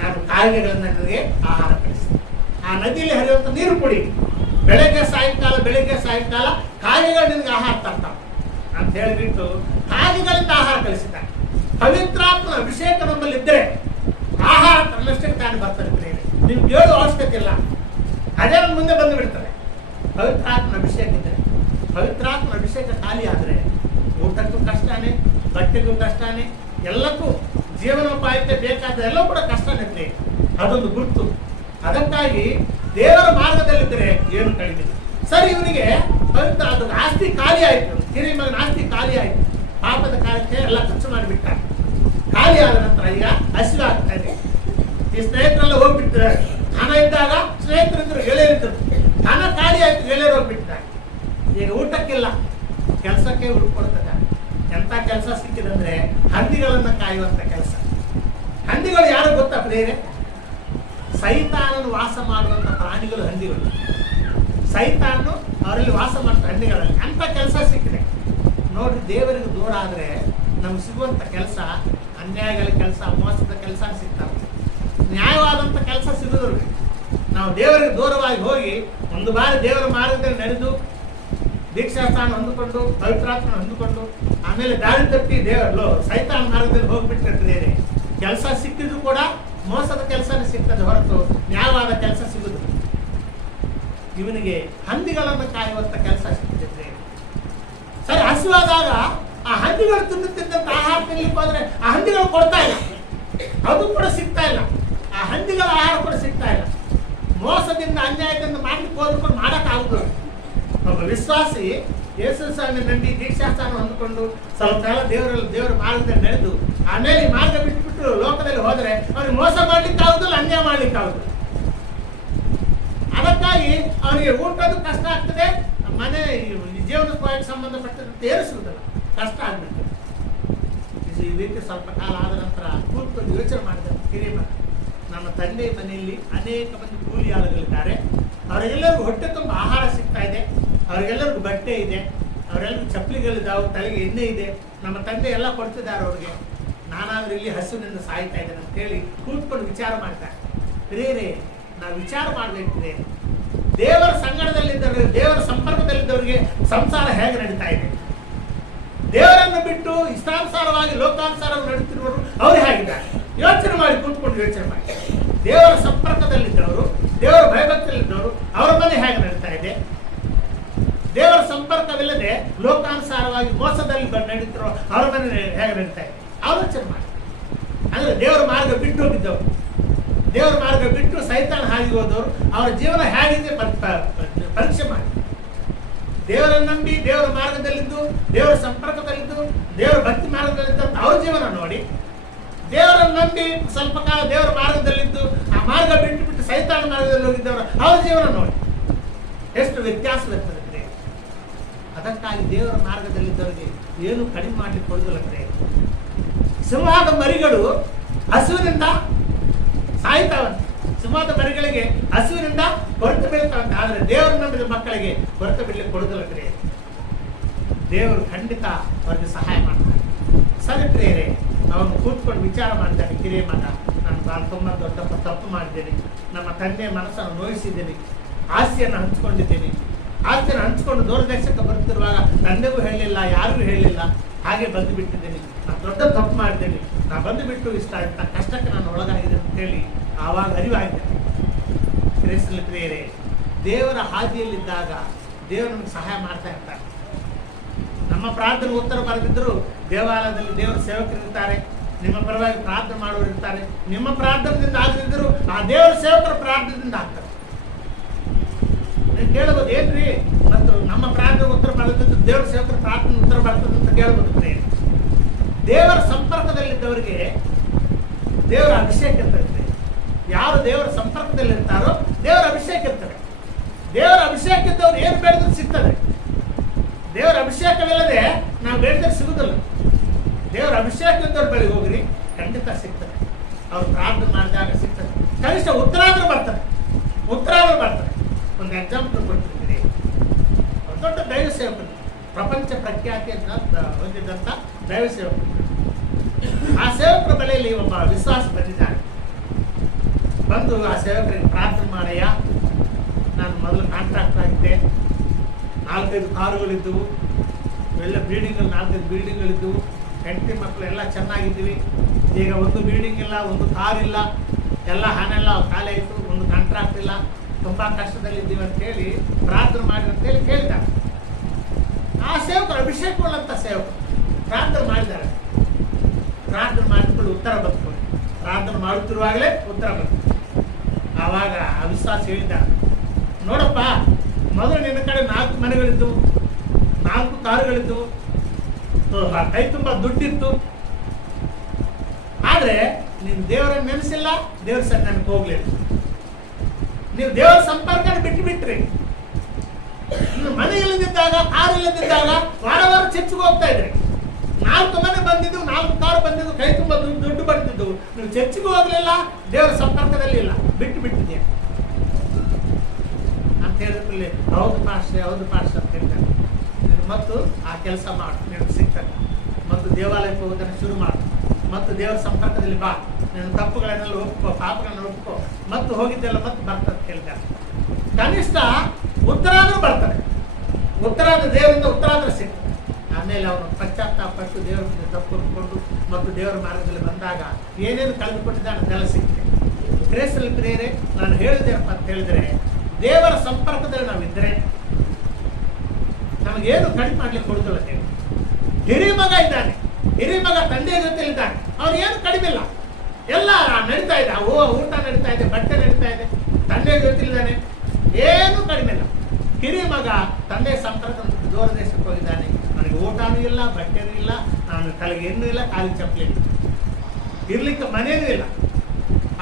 ನಾನು ಕಾಯಿಲೆಗಳನ್ನ ನನಗೆ ಆಹಾರ ಕಳಿಸ್ತೀನಿ, ಆ ನದಿಯಲ್ಲಿ ಹರಿಯುವಂಥ ನೀರು ಕುಡಿ, ಬೆಳಗ್ಗೆ ಸಾಯಂಕಾಲ ಕಾಯಿಲೆಗಳು ನಿನಗೆ ಆಹಾರ ತರ್ತಾವೆ ಅಂತ ಹೇಳಿಬಿಟ್ಟು ಕಾಯಿಲೆಗಳಿಂದ ಆಹಾರ ಕಳಿಸಿದ್ದಾರೆ. ಪವಿತ್ರಾತ್ಮನ ಅಭಿಷೇಕ ನಮ್ಮಲ್ಲಿ ಇದ್ದರೆ ಆಹಾರ ತನ್ನಷ್ಟಕ್ಕೆ ತಾನು ಬರ್ತದೆ. ನೀವು ಕೇಳೋ ಅವಶ್ಯಕತೆ ಇಲ್ಲ, ಅದೇ ಮುಂದೆ ಬಂದು ಬಿಡ್ತಾರೆ. ಪವಿತ್ರಾತ್ಮನ ಅಭಿಷೇಕ ಇದ್ದರೆ, ಪವಿತ್ರಾತ್ಮನ ಅಭಿಷೇಕ ಖಾಲಿ ಆದರೆ ಊಟಕ್ಕೂ ಕಷ್ಟನೇ, ಬಟ್ಟೆಗೂ ಕಷ್ಟನೇ, ಎಲ್ಲಕ್ಕೂ ಜೀವನೋಪಾಯಕ್ಕೆ ಬೇಕಾದ ಎಲ್ಲ ಕೂಡ ಕಷ್ಟನೇ. ಅದೊಂದು ಗುರುತು. ಅದಕ್ಕಾಗಿ ದೇವರ ಮಾರ್ಗದಲ್ಲಿದ್ದರೆ ಏನು ಕಡಿಮೆ. ಸರಿ, ಇವನಿಗೆ ಪವಿತ್ರ ಅದು ಆಸ್ತಿ ಖಾಲಿ ಆಯಿತು, ಹಿರಿಯ ಮಗನ ಆಸ್ತಿ ಖಾಲಿ ಆಯಿತು, ಪಾಪದ ಕಾಲಕ್ಕೆ ಎಲ್ಲ ಖರ್ಚು ಮಾಡಿಬಿಟ್ಟ. ಖಾಲಿ ಆದ ನಂತರ ಈಗ ಹಸಿವು ಆಗ್ತಾ ಇದೆ. ಈ ಸ್ನೇಹಿತರೆಲ್ಲ ಹೋಗ್ಬಿಟ್ಟಿದ್ದಾರೆ. ಹಣ ಇದ್ದಾಗ ಸ್ನೇಹಿತರಿದ್ರು, ಗೆಳೆಯರಿದ್ರು, ಹಣ ಖಾಲಿ ಆಯ್ತು, ಗೆಳೆಯರು ಹೋಗ್ಬಿಟ್ಟಿದ್ದಾರೆ. ಈಗ ಊಟಕ್ಕಿಲ್ಲ, ಕೆಲಸಕ್ಕೆ ಹುಡುಕೊಡ್ತದೆ. ಎಂತ ಕೆಲಸ ಸಿಕ್ಕಿದಂದ್ರೆ ಹಂದಿಗಳನ್ನ ಕಾಯುವಂತ ಕೆಲಸ. ಹಂದಿಗಳು ಯಾರು ಗೊತ್ತಾ ಪ್ರೇರೆ? ಸೈತಾನನು ವಾಸ ಮಾಡುವಂತ ಪ್ರಾಣಿಗಳು ಹಂದಿಗಳು. ಸೈತಾನು ಅವರಲ್ಲಿ ವಾಸ ಮಾಡ್ತಾ ಹಂದಿಗಳಲ್ಲಿ. ಅಂತ ಕೆಲಸ ಸಿಕ್ಕಿದೆ ನೋಡ್ರಿ. ದೇವರಿಗೆ ದೂರ ಆದ್ರೆ ನಮ್ಗೆ ಸಿಗುವಂತ ಕೆಲಸ ಅನ್ಯಾಯಗಳ ಕೆಲಸ, ಮೋಸದ ಕೆಲಸ ಸಿಗ್ತಾವೆ. ನ್ಯಾಯವಾದಂತ ಕೆಲಸ ಸಿಗುದಿಲ್ಲ. ನಾವು ದೇವರಿಗೆ ದೂರವಾಗಿ ಹೋಗಿ ಒಂದು ಬಾರಿ ದೇವರ ಮಾರ್ಗದಲ್ಲಿ ನಡೆದು ದೀಕ್ಷಾಸ್ಥಾನ ಹೊಂದಿಕೊಂಡು ಪವಿತ್ರಾತ್ಮ ಹೊಂದಿಕೊಂಡು ಆಮೇಲೆ ದಾರಿ ತಪ್ಪಿ ಸೈತಾನ ಮಾರ್ಗದಲ್ಲಿ ಹೋಗ್ಬಿಟ್ಟಿರ್ತದೆ. ಕೆಲಸ ಸಿಕ್ಕಿದ್ರು ಕೂಡ ಮೋಸದ ಕೆಲಸನೇ ಸಿಗ್ತದೆ ಹೊರತು ನ್ಯಾಯವಾದ ಕೆಲಸ ಸಿಗುದು. ಇವನಿಗೆ ಹಂದಿಗಳನ್ನು ಕಾಯುವಂತ ಕೆಲಸ ಸಿಕ್ಕಿದ್ರೆ ಸರಿ. ಹಸಿವಾದಾಗ ಆ ಹಂದಿಗಳು ತಿನ್ನುತ್ತಿದ್ದಂತ ಆಹಾರ ತಿನ್ಲಿಕ್ಕೆ ಹೋದ್ರೆ ಆ ಹಂದಿಗಳು ಕೊಡ್ತಾ ಇಲ್ಲ, ಅದು ಕೂಡ ಸಿಗ್ತಾ ಇಲ್ಲ. ಆ ಹಂದಿಗಳ ಆಹಾರ ಕೂಡ ಸಿಗ್ತಾ ಇಲ್ಲ. ಮೋಸದಿಂದ ಅನ್ಯಾಯದಿಂದ ಮಾಡ್ಲಿಕ್ಕೆ ಹೋದ್ಕೊಂಡು ಮಾಡಕ್ಕಾಗುದು. ಒಬ್ಬ ವಿಶ್ವಾಸಿ ಯೇಸು ಸ್ವಾಮಿ ನಂಬಿ ದೀಕ್ಷಾಸ್ಥಾನ ಹೊಂದಿಕೊಂಡು ಸ್ವಲ್ಪ ಕಾಲ ದೇವರ ಮಾರ್ಗದಲ್ಲಿ ನಡೆದು ಆಮೇಲೆ ಈ ಮಾರ್ಗ ಬಿಟ್ಟು ಲೋಕದಲ್ಲಿ ಹೋದ್ರೆ ಅವ್ರಿಗೆ ಮೋಸ ಮಾಡ್ಲಿಕ್ಕೆ ಆಗುದಿಲ್ಲ, ಅನ್ಯಾಯ ಮಾಡ್ಲಿಕ್ಕೆ ಆಗುದಿಲ್ಲ. ಅದಕ್ಕಾಗಿ ಅವನಿಗೆ ಊಟದ್ದು ಕಷ್ಟ ಆಗ್ತದೆ, ಮನೆ ಜೀವನೋಪಾಯಕ್ಕೆ ಸಂಬಂಧಪಟ್ಟಂತೆ ತೇರಿಸುವುದಿಲ್ಲ, ಕಷ್ಟ ಆಗ್ಬಿಡ್ತದೆ. ಈ ರೀತಿ ಸ್ವಲ್ಪ ಕಾಲ ಆದ ನಂತರ ಕೂತ್ಕೊಂಡು ಯೋಚನೆ ಮಾಡಿದ ಕಿರಿಯ ನಮ್ಮ ತಂದೆ ಮನೆಯಲ್ಲಿ ಅನೇಕ ಮಂದಿ ಕೂಲಿ ಆಳುಗಳಿದ್ದಾರೆ. ಅವರಿಗೆಲ್ಲರಿಗೂ ಹೊಟ್ಟೆ ತುಂಬ ಆಹಾರ ಸಿಗ್ತಾ ಇದೆ, ಅವರಿಗೆಲ್ಲರಿಗೂ ಬಟ್ಟೆ ಇದೆ, ಅವರೆಲ್ಲರಿಗೂ ಚಪ್ಪಲಿಗಳಿದ್ದಾವೆ, ತಲೆಗೆ ಎಣ್ಣೆ ಇದೆ, ನಮ್ಮ ತಂದೆ ಎಲ್ಲ ಕೊಡ್ತಿದ್ದಾರೆ ಅವ್ರಿಗೆ. ನಾನಾದ್ರೂ ಇಲ್ಲಿ ಹಸುವಿನಿಂದ ಸಾಯ್ತಾ ಇದ್ದೇನೆ ಅಂತ ಹೇಳಿ ಕೂತ್ಕೊಂಡು ವಿಚಾರ ಮಾಡ್ತಾರೆ. ಬೇರೆ ನಾವು ವಿಚಾರ ಮಾಡಬೇಕಿದೆ, ದೇವರ ಸಂಗಡದಲ್ಲಿದ್ದವರಿಗೆ, ದೇವರ ಸಂಪರ್ಕದಲ್ಲಿದ್ದವರಿಗೆ ಸಂಸಾರ ಹೇಗೆ ನಡೀತಾ ಇದೆ, ದೇವರನ್ನು ಬಿಟ್ಟು ಇಷ್ಟಾನುಸಾರವಾಗಿ ಲೋಕಾನುಸಾರವಾಗಿ ನಡೀತಿರುವರು ಅವರು ಹೇಗಿದ್ದಾರೆ ಯೋಚನೆ ಮಾಡಿ, ಕೂತ್ಕೊಂಡು ಯೋಚನೆ ಮಾಡಿ. ದೇವರ ಸಂಪರ್ಕದಲ್ಲಿದ್ದವರು, ದೇವರ ಭಯಭಕ್ತಿಯಲ್ಲಿದ್ದವರು, ಅವರ ಮನೆ ಹೇಗೆ ನಡೀತಾ ಇದೆ, ಲೋಕಾನುಸಾರವಾಗಿ ಮೋಸದಲ್ಲಿ ನಡೀತಿರೋ ಅವ್ರ ಮನೆ ಹೇಗೆ ನಡೀತಾ ಇದೆ ಆಲೋಚನೆ ಮಾಡಿ. ಅಂದ್ರೆ ದೇವರ ಮಾರ್ಗ ಬಿಟ್ಟು ಹೋಗಿದ್ದವರು, ದೇವರ ಮಾರ್ಗ ಬಿಟ್ಟು ಸೈತಾನ ಹಾಗೆ ಹೋದವರು ಅವರ ಜೀವನ ಹೇಗಿದೆ ಪರೀಕ್ಷೆ ಮಾಡಿ. ದೇವರನ್ನು ನಂಬಿ ದೇವರ ಮಾರ್ಗದಲ್ಲಿದ್ದು, ದೇವರ ಸಂಪರ್ಕದಲ್ಲಿದ್ದು, ದೇವರ ಭಕ್ತಿ ಮಾರ್ಗದಲ್ಲಿದ್ದು ಅವ್ರ ಜೀವನ ನೋಡಿ. ದೇವರನ್ನು ನಂಬಿ ಸ್ವಲ್ಪ ಕಾಲ ದೇವರ ಮಾರ್ಗದಲ್ಲಿದ್ದು ಆ ಮಾರ್ಗ ಬಿಟ್ಟು ಬಿಟ್ಟು ಸೈತಾನ ಮಾರ್ಗದಲ್ಲಿ ಹೋಗಿದ್ದವರು ಅವ್ರ ಜೀವನ ನೋಡಿ ಎಷ್ಟು ವ್ಯತ್ಯಾಸವಿರ್ತದೆ. ಅದಕ್ಕಾಗಿ ದೇವರ ಮಾರ್ಗದಲ್ಲಿದ್ದವರಿಗೆ ಏನು ಕಡಿಮೆ ಮಾಡಲಿಕ್ಕೆ ಕೊಡುವುದಿಲ್ಲ. ಸಿಂಹದ ಮರಿಗಳು ಹಸುವಿನಿಂದ ಸಾಯ್ತಾವಂತೆ, ಸಿಂಹದ ಮರಿಗಳಿಗೆ ಹಸುವಿನಿಂದ ಕೊರತೆ ಬೀಳ್ತಾವಂತೆ. ಆದರೆ ದೇವರು ನಂಬಿದ ಮಕ್ಕಳಿಗೆ ಕೊರತೆ ಬೀಳಲಿಕ್ಕೆ ಕೊಡುವುದಿಲ್ಲ. ದೇವರು ಖಂಡಿತ ಅವರಿಗೆ ಸಹಾಯ ಮಾಡ್ತಾರೆ. ಸರಿ ಪ್ರಿಯರೇ, ಅವನು ಕೂತ್ಕೊಂಡು ವಿಚಾರ ಮಾಡ್ತಾನೆ. ಕಿರಿಯ ಮಗ, ನಾನು ತುಂಬ ದೊಡ್ಡ ತಪ್ಪು ಮಾಡಿದ್ದೇನೆ, ನಮ್ಮ ತಂದೆಯ ಮನಸ್ಸನ್ನು ನೋಯಿಸಿದ್ದೇನೆ, ಆಸ್ತಿಯನ್ನು ಹಂಚ್ಕೊಂಡಿದ್ದೇನೆ. ಆಸ್ತಿಯನ್ನು ಹಂಚ್ಕೊಂಡು ದೂರದೇಶಕ್ಕೆ ಬರುತ್ತಿರುವಾಗ ತಂದೆಗೂ ಹೇಳಲಿಲ್ಲ, ಯಾರಿಗೂ ಹೇಳಲಿಲ್ಲ, ಹಾಗೆ ಬಂದು ಬಿಟ್ಟಿದ್ದೇನೆ. ನಾನು ದೊಡ್ಡ ತಪ್ಪು ಮಾಡಿದ್ದೇನೆ, ನಾನು ಬಂದು ಬಿಟ್ಟು ಇಷ್ಟ ಇಂಥ ಕಷ್ಟಕ್ಕೆ ನಾನು ಒಳಗಾಗಿದೆ ಅಂತ ಹೇಳಿ ಆವಾಗ ಅರಿವಾಗಿದೆ. ಕ್ರಿಸ್ತನ ಪ್ರಿಯರೇ, ದೇವರ ಹಾದಿಯಲ್ಲಿದ್ದಾಗ ದೇವರು ನಮಗೆ ಸಹಾಯ ಮಾಡ್ತಾ ಇರ್ತಾರೆ. ನಮ್ಮ ಪ್ರಾರ್ಥನೆ ಉತ್ತರ ಬರೆದಿದ್ದರೂ ದೇವಾಲಯದಲ್ಲಿ ದೇವರ ಸೇವಕರಿರ್ತಾರೆ, ನಿಮ್ಮ ಪರವಾಗಿ ಪ್ರಾರ್ಥನೆ ಮಾಡೋರು ಇರ್ತಾರೆ. ನಿಮ್ಮ ಪ್ರಾರ್ಥನೆಯಿಂದ ಆಗದಿದ್ದರೂ ಆ ದೇವರ ಸೇವಕರ ಪ್ರಾರ್ಥನೆಯಿಂದ ಆಗ್ತಾರೆ. ನೀವು ಕೇಳಬಹುದು, ಏನ್ರಿ ಮತ್ತು ನಮ್ಮ ಪ್ರಾರ್ಥನೆ ಉತ್ತರ ಬರೆದಿದ್ದು ದೇವರ ಸೇವಕರ ಪ್ರಾರ್ಥನೆ ಉತ್ತರ ಬರ್ತದೆ ಅಂತ ಕೇಳಬಹುದು. ದೇವರ ಸಂಪರ್ಕದಲ್ಲಿದ್ದವರಿಗೆ ದೇವರ ಅಭಿಷೇಕ ಇರ್ತದೆ. ಯಾರು ದೇವರ ಸಂಪರ್ಕದಲ್ಲಿರ್ತಾರೋ ದೇವರ ಅಭಿಷೇಕ ಇರ್ತದೆ. ದೇವರ ಅಭಿಷೇಕ ಇದ್ದವ್ರು ಏನು ಬೇಡಿದ್ರು ಸಿಗ್ತದೆ. ದೇವರ ಅಭಿಷೇಕವಿಲ್ಲದೆ ನಾವು ಬೇಡಿದ್ರೆ ಸಿಗುದಿಲ್ಲ. ದೇವರ ಅಭಿಷೇಕ ಇದ್ದವ್ರ ಬಳಿ ಹೋಗ್ರಿ, ಖಂಡಿತ ಸಿಗ್ತದೆ. ಅವ್ರು ಪ್ರಾರ್ಥನೆ ಮಾಡಿದಾಗ ಸಿಗ್ತದೆ. ಕನಿಷ್ಠ ಉತ್ತರಾದ್ರೂ ಬರ್ತಾರೆ. ಒಂದು ಎಕ್ಸಾಂಪಲ್ ಕೊಡ್ತಿದ್ದೀನಿ. ದೊಡ್ಡ ದೈವ ಸೇವಕರು, ಪ್ರಪಂಚ ಪ್ರಖ್ಯಾತಿಯನ್ನು ಹೊಂದಿದಂಥ ದೈವ ಸೇವಕರು. ಆ ಸೇವಕರ ಬಳಿಯಲ್ಲಿ ಒಬ್ಬ ವಿಶ್ವಾಸ ಬಂದಿದ್ದಾನೆ. ಬಂದು ಆ ಸೇವಕರಿಗೆ ಪ್ರಾರ್ಥನೆ ಮಾಡಯ್ಯ, ನಾನು ಮೊದಲು ಕಾಂಟ್ರಾಕ್ಟರ್ ಆಗಿದ್ದೆ, 4-5 ಕಾರುಗಳಿದ್ದವು, ಎಲ್ಲ ಬಿಲ್ಡಿಂಗಲ್ಲಿ 4-5 ಬಿಲ್ಡಿಂಗ್ಗಳಿದ್ದವು, ಹೆಂಡತಿ ಮಕ್ಕಳು ಎಲ್ಲ ಚೆನ್ನಾಗಿದ್ದೀವಿ. ಈಗ ಒಂದು ಬಿಲ್ಡಿಂಗ್ ಇಲ್ಲ, ಒಂದು ಕಾರ್ ಇಲ್ಲ, ಎಲ್ಲ ಹಣೆಲ್ಲ ಖಾಲಿ ಆಯಿತು, ಒಂದು ಕಾಂಟ್ರಾಕ್ಟ್ ಇಲ್ಲ, ತುಂಬ ಕಷ್ಟದಲ್ಲಿದ್ದೀವಿ ಅಂತ ಹೇಳಿ ಪ್ರಾರ್ಥನೆ ಮಾಡಿ ಅಂತೇಳಿ ಕೇಳಿದ್ದಾರೆ. ಆ ಸೇವಕರು ಅಭಿಷೇಕವುಳ್ಳಂಥ ಸೇವಕರು ಪ್ರಾರ್ಥನೆ ಮಾಡಿದ್ದಾರೆ. ಪ್ರಾರ್ಥನೆ ಮಾಡಿಕೊಂಡು ಉತ್ತರ ಬಂದ್ಕೊಂಡು, ಪ್ರಾರ್ಥನೆ ಮಾಡುತ್ತಿರುವಾಗಲೇ ಉತ್ತರ ಬಂತು. ಆವಾಗ ಆ ವಿಶ್ವಾಸ ಹೇಳಿದ್ದಾರೆ, ನೋಡಪ್ಪ, ಮೊದಲು ನಿನ್ನ ಕಡೆ 4 ಮನೆಗಳಿದ್ದವು, 4 ಕಾರುಗಳಿದ್ದವು, ಕೈ ತುಂಬ ದುಡ್ಡಿತ್ತು. ಆದ್ರೆ ನೀನು ದೇವರನ್ನು ನೆನೆಸಿಲ್ಲ, ದೇವರ ಸನ್ನಿಧಾನಕ್ಕೆ ಹೋಗ್ಲಿಲ್ಲ. ನೀವು ದೇವರ ಸಂಪರ್ಕ ಬಿಟ್ರಿ. ಮನೆ ಇಲ್ಲದಿದ್ದಾಗ, ಕಾರು ಇಲ್ಲದಿದ್ದಾಗ ವಾರ ಚರ್ಚ್ಗೆ ಹೋಗ್ತಾ ಇದ್ರಿ. 4 ಮನೆ ಬಂದಿದ್ದು, 4 ಕಾರು ಬಂದಿದ್ದು, ಕೈ ತುಂಬ ದುಡ್ಡು ಬಂದಿದ್ದು, ನೀವು ಚರ್ಚ್ಗೂ ಹೋಗ್ಲಿಲ್ಲ, ದೇವರ ಸಂಪರ್ಕದಲ್ಲಿ ಇಲ್ಲ, ಬಿಟ್ಟಿದ್ಯಾ ಅಂತ ಹೇಳಿದ್ರೆ, ಹೌದು ಪಾಸ್ಟ್ರೆ ಅಂತ ಹೇಳ್ತಾರೆ. ಮತ್ತು ಆ ಕೆಲಸ ಮಾಡು, ನಿನಗೆ ಸಿಗ್ತದೆ. ಮತ್ತು ದೇವಾಲಯಕ್ಕೆ ಹೋಗೋದನ್ನು ಶುರು ಮಾಡು, ಮತ್ತು ದೇವರ ಸಂಪರ್ಕದಲ್ಲಿ ಬಾ, ನಿನ್ನ ತಪ್ಪುಗಳನ್ನೆಲ್ಲ ಒಪ್ಕೋ, ಪಾಪಗಳನ್ನ ಒಪ್ಕೋ, ಮತ್ತು ಹೋಗಿದ್ದೆಲ್ಲ ಮತ್ತೆ ಬರ್ತದೆ ಹೇಳ್ತಾರೆ. ಕನಿಷ್ಠ ಉತ್ತರಾದ್ರೂ ಬರ್ತಾರೆ. ದೇವರಿಂದ ಉತ್ತರಾದ್ರೂ ಸಿಗ್ತದೆ. ಆಮೇಲೆ ಅವನು ಪಶ್ಚಾತ್ತಾಪಟ್ಟು ದೇವರ ತಪ್ಪುಕೊಂಡು ಮತ್ತು ದೇವರ ಮಾರ್ಗದಲ್ಲಿ ಬಂದಾಗ ಏನೇನು ಕಳೆದುಕೊಂಡಿದ್ದಾನೆ ಅದೆಲ್ಲ ಸಿಗ್ತದೆ. ಕ್ರಿಸ್ತನ ಪ್ರಿಯರೇ, ನಾನು ಹೇಳಿದ್ದೇನಪ್ಪ ಅಂತ ಹೇಳಿದ್ರೆ, ದೇವರ ಸಂಪರ್ಕದಲ್ಲಿ ನಾವಿದ್ದರೆ ನಮಗೇನು ಕಡಿಮೆ ಮಾಡ್ಲಿಕ್ಕೆ ಕೊಡುದಿಲ್ಲ. ದೇವರು ಹಿರಿಯ ಮಗ ಇದ್ದಾನೆ, ಹಿರಿಯ ಮಗ ತಂದೆಯ ಜೊತೆಲಿದ್ದಾನೆ, ಅವ್ರು ಏನು ಕಡಿಮೆ ಇಲ್ಲ, ಎಲ್ಲ ನಡೀತಾ ಇದೆ. ಊಟ ನಡೀತಾ ಇದೆ, ಬಟ್ಟೆ ನಡೀತಾ ಇದೆ, ತಂದೆಯ ಜೊತೆಲಿದ್ದಾನೆ, ಏನು ಕಡಿಮೆ ಇಲ್ಲ. ಹಿರಿಯ ಮಗ ತಂದೆಯ ಸಂಪರ್ಕ ದೂರ ದೇಶಕ್ಕೆ ಹೋಗಿದ್ದಾನೆ, ನನಗೆ ಊಟನೂ ಇಲ್ಲ, ಬಟ್ಟೆನೂ ಇಲ್ಲ, ನಾನು ತಲೆಗೆ ಎಣ್ಣೂ ಇಲ್ಲ, ಕಾಲಿಗೆ ಚಪ್ಪಲಿ ಇಲ್ಲ, ಇರ್ಲಿಕ್ಕೆ ಮನೇನೂ ಇಲ್ಲ.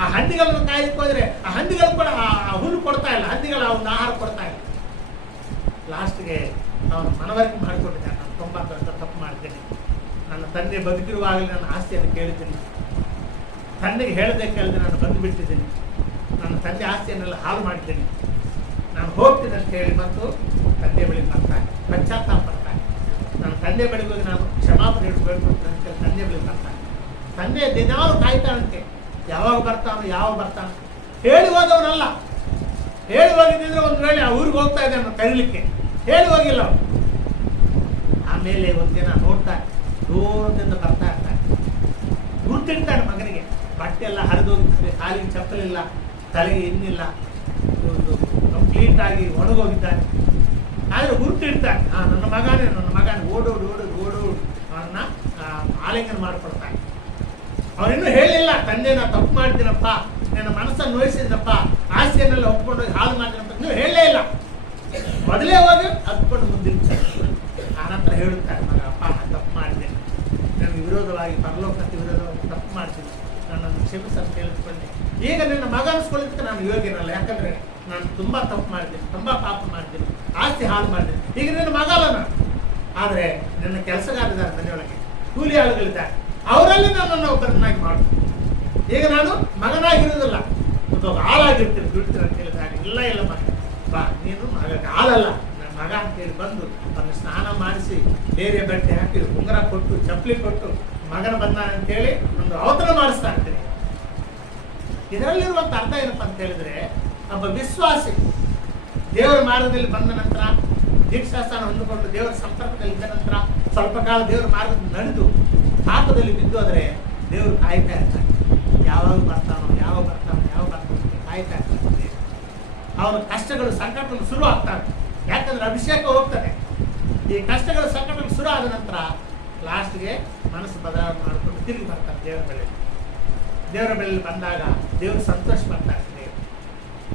ಆ ಹಂದಿಗಳನ್ನು ಕಾಯ್ಲಿಕ್ಕೆ ಹೋದ್ರೆ ಆ ಹಂದಿಗಳು ಕೂಡ ಆ ಹುಲ್ಲು ಕೊಡ್ತಾ ಇಲ್ಲ, ಹಂದಿಗಳು ಅವನ ಆಹಾರ ಕೊಡ್ತಾ ಇಲ್ಲ. ಲಾಸ್ಟ್ಗೆ ಅವನು ಮನವರಿಕೆ ಮಾಡಿಕೊಂಡಿದ್ದಾನೆ, ನಾನು ತುಂಬ ದೊಡ್ಡ ತಪ್ಪು ಮಾಡ್ತೇನೆ, ನನ್ನ ತಂದೆ ಬದುಕಿರುವಾಗಲೇ ನನ್ನ ಆಸ್ತಿಯನ್ನು ಕೇಳಿದ್ದೀನಿ, ತಂದೆಗೆ ಹೇಳದೆ ಕೇಳಿದೆ ನಾನು ಬಂದು ಬಿಟ್ಟಿದ್ದೀನಿ, ನನ್ನ ತಂದೆ ಆಸ್ತಿಯನ್ನೆಲ್ಲ ಹಾಳು ಮಾಡಿದ್ದೀನಿ, ನಾನು ಹೋಗ್ತೀನಿ ಅಂತ ಹೇಳಿ ಮತ್ತು ತಂದೆ ಬಳಿ ಬರ್ತಾನೆ, ಪಶ್ಚಾತ್ತಾಪ ಬರ್ತಾನೆ. ನನ್ನ ತಂದೆ ಬಳಿಗೆ ಹೋಗಿ ನಾನು ಕ್ಷಮಾಪಣೆ ಬೇಡ್ಕೊಳ್ತೀನಿ ಅಂತೇಳಿ ತಂದೆ ಬಳಿ ಬರ್ತಾನೆ. ತಂದೆ ದಿನಾಲು ಕಾಯ್ತಾನಂತೆ, ಯಾವಾಗ ಬರ್ತಾನೆ ಹೇಳಿ ಹೋದವನಲ್ಲ. ಹೇಳಿ ಹೋಗಿದ್ದಿದ್ರೆ ಒಂದು ವೇಳೆ ಆ ಊರಿಗೆ ಹೋಗ್ತಾ ಇದ್ದೆ ಅನ್ನೋ ಕರೀಲಿಕ್ಕೆ, ಹೇಳಿ ಹೋಗಿಲ್ಲ ಅವನು. ಆಮೇಲೆ ಒಂದಿನ ನೋಡ್ತಾನೆ, ದೂರದಿಂದ ಬರ್ತಾ ಇರ್ತಾನೆ, ಗುರ್ತಿಡ್ತಾನೆ ಮಗನಿಗೆ. ಬಟ್ಟೆ ಎಲ್ಲ ಹರಿದೋಗಿರ್ತದೆ, ಕಾಲಿಗೆ ಚಪ್ಪಲಿಲ್ಲ, ತಲೆಗೆ ಇನ್ನಿಲ್ಲ, ಕಂಪ್ಲೀಟ್ ಆಗಿ ಒಣಗೋಗಿದ್ದಾನೆ. ಆದರೆ ಗುರುತಿಡ್ತಾನೆ, ನನ್ನ ಮಗನೇ ಓಡೋಡು ಅವನ್ನ ಆಲಿಂಗನ ಮಾಡಿಕೊಡ್ತಾನೆ. ಅವನಿನ್ನೂ ಹೇಳಿಲ್ಲ, ತಂದೆ ನಾ ತಪ್ಪು ಮಾಡ್ತೀನಪ್ಪ, ನನ್ನ ಮನಸ್ಸನ್ನು ನೋಯಿಸಿದ್ನಪ್ಪ, ಆಸ್ತಿಯನ್ನೆಲ್ಲ ಒಪ್ಕೊಂಡು ಹಾಳು ಮಾಡ್ತೀನಪ್ಪ, ಇನ್ನೂ ಹೇಳಲೇ ಇಲ್ಲ. ಮೊದಲೇ ಹೋಗಿ ಹತ್ಕೊಂಡು ಮುಂದಿರ್ತಾರೆ. ಆನಂತರ ಹೇಳುತ್ತಾರೆ, ಮಗ ಅಪ್ಪ ನಾನು ತಪ್ಪು ಮಾಡಿದೆ, ನನಗೆ ವಿರೋಧವಾಗಿ ಪರಲೋಕಕ್ಕೆ ವಿರೋಧವಾಗಿ ತಪ್ಪು ಮಾಡ್ತೀನಿ, ನನ್ನನ್ನು ಕ್ಷಮಿಸಲು ಕೇಳಿಸ್ಕೊಂಡೆ. ಈಗ ನಿನ್ನ ಮಗ ಅನ್ಸ್ಕೊಳ್ಳೋದಕ್ಕೆ ನಾನು ಯೋಗ್ಯನಲ್ಲ, ಯಾಕಂದ್ರೆ ನಾನು ತುಂಬಾ ತಪ್ಪು ಮಾಡ್ತೀನಿ, ತುಂಬಾ ಪಾಪ ಮಾಡ್ತೀನಿ, ಆಸ್ತಿ ಹಾಳು ಮಾಡ್ತೀನಿ. ಈಗ ನಿನ್ನ ಮಗ ಅಲ್ಲ ನಾನು, ಆದರೆ ನನ್ನ ಕೆಲಸಗಾರರಿದ್ದಾರೆ ಮನೆಯೊಳಗೆ, ಕೂಲಿ ಆಳುಗಳಿದ್ದಾರೆ, ಅವರಲ್ಲಿ ನನ್ನನ್ನು ಒಬ್ಬರನ್ನಾಗಿ ಮಾಡು. ಈಗ ನಾನು ಮಗನಾಗಿರುವುದಿಲ್ಲ, ಒಬ್ಬ ಹಾಳಾಗಿರ್ತೀನಿ, ದುಡ್ತೀನಿ ಅಂತ ಹೇಳಿದಾಗ, ಇಲ್ಲ ಮಗ ಬಾ, ನೀನು ಮಗ ಹಾಳಲ್ಲ, ನನ್ನ ಮಗ ಅಂತೇಳಿ ಬಂದು ಅವನು ಸ್ನಾನ ಮಾಡಿಸಿ, ಬೇರೆ ಬಟ್ಟೆ ಹಾಕಿ, ಉಂಗುರ ಕೊಟ್ಟು, ಚಪ್ಪಲಿ ಕೊಟ್ಟು, ಮಗನ ಬಂದಾನೆ ಅಂತೇಳಿ ಒಂದು ಔತಣ ಮಾಡಿಸ್ತಾ ಇರ್ತೀನಿ. ಇದರಲ್ಲಿರುವಂತ ಅರ್ಥ ಏನಪ್ಪ ಅಂತ ಹೇಳಿದ್ರೆ, ಒಬ್ಬ ವಿಶ್ವಾಸಿ ದೇವರ ಮಾರ್ಗದಲ್ಲಿ ಬಂದ ನಂತರ, ದೀಕ್ಷಾಸ್ಥಾನ ಹೊಂದಿಕೊಂಡು ದೇವರ ಸಂಪರ್ಕದಲ್ಲಿ ಇದ್ದ ನಂತರ, ಸ್ವಲ್ಪ ಕಾಲ ದೇವರ ಮಾರ್ಗದಲ್ಲಿ ನಡೆದು ಪಾಪದಲ್ಲಿ ಬಿದ್ದು ಹೋದರೆ ದೇವರು ಕಾಯ್ತಾ ಇರ್ತಾನೆ. ಯಾವಾಗ ಬರ್ತಾನೋ ಕಾಯ್ತಾ ಇರ್ತಾನೆ. ಅವನ ಕಷ್ಟಗಳು ಸಂಕಟಗಳು ಶುರು ಆಗ್ತವೆ, ಯಾಕಂದ್ರೆ ಅಭಿಷೇಕ ಹೋಗ್ತಾನೆ. ಈ ಕಷ್ಟಗಳು ಸಂಕಟಗಳು ಶುರು ಆದ ನಂತರ ಲಾಸ್ಟ್ಗೆ ಮನಸ್ಸು ಬದಲಾವಣೆ ಮಾಡಿಕೊಂಡು ತಿರುಗಿ ಬರ್ತಾನೆ ದೇವರ ಬೆಳೆಯಲ್ಲಿ ಬಂದಾಗ ದೇವರು ಸಂತೋಷ ಪಡ್ತಾ ಇರ್ತಾರೆ,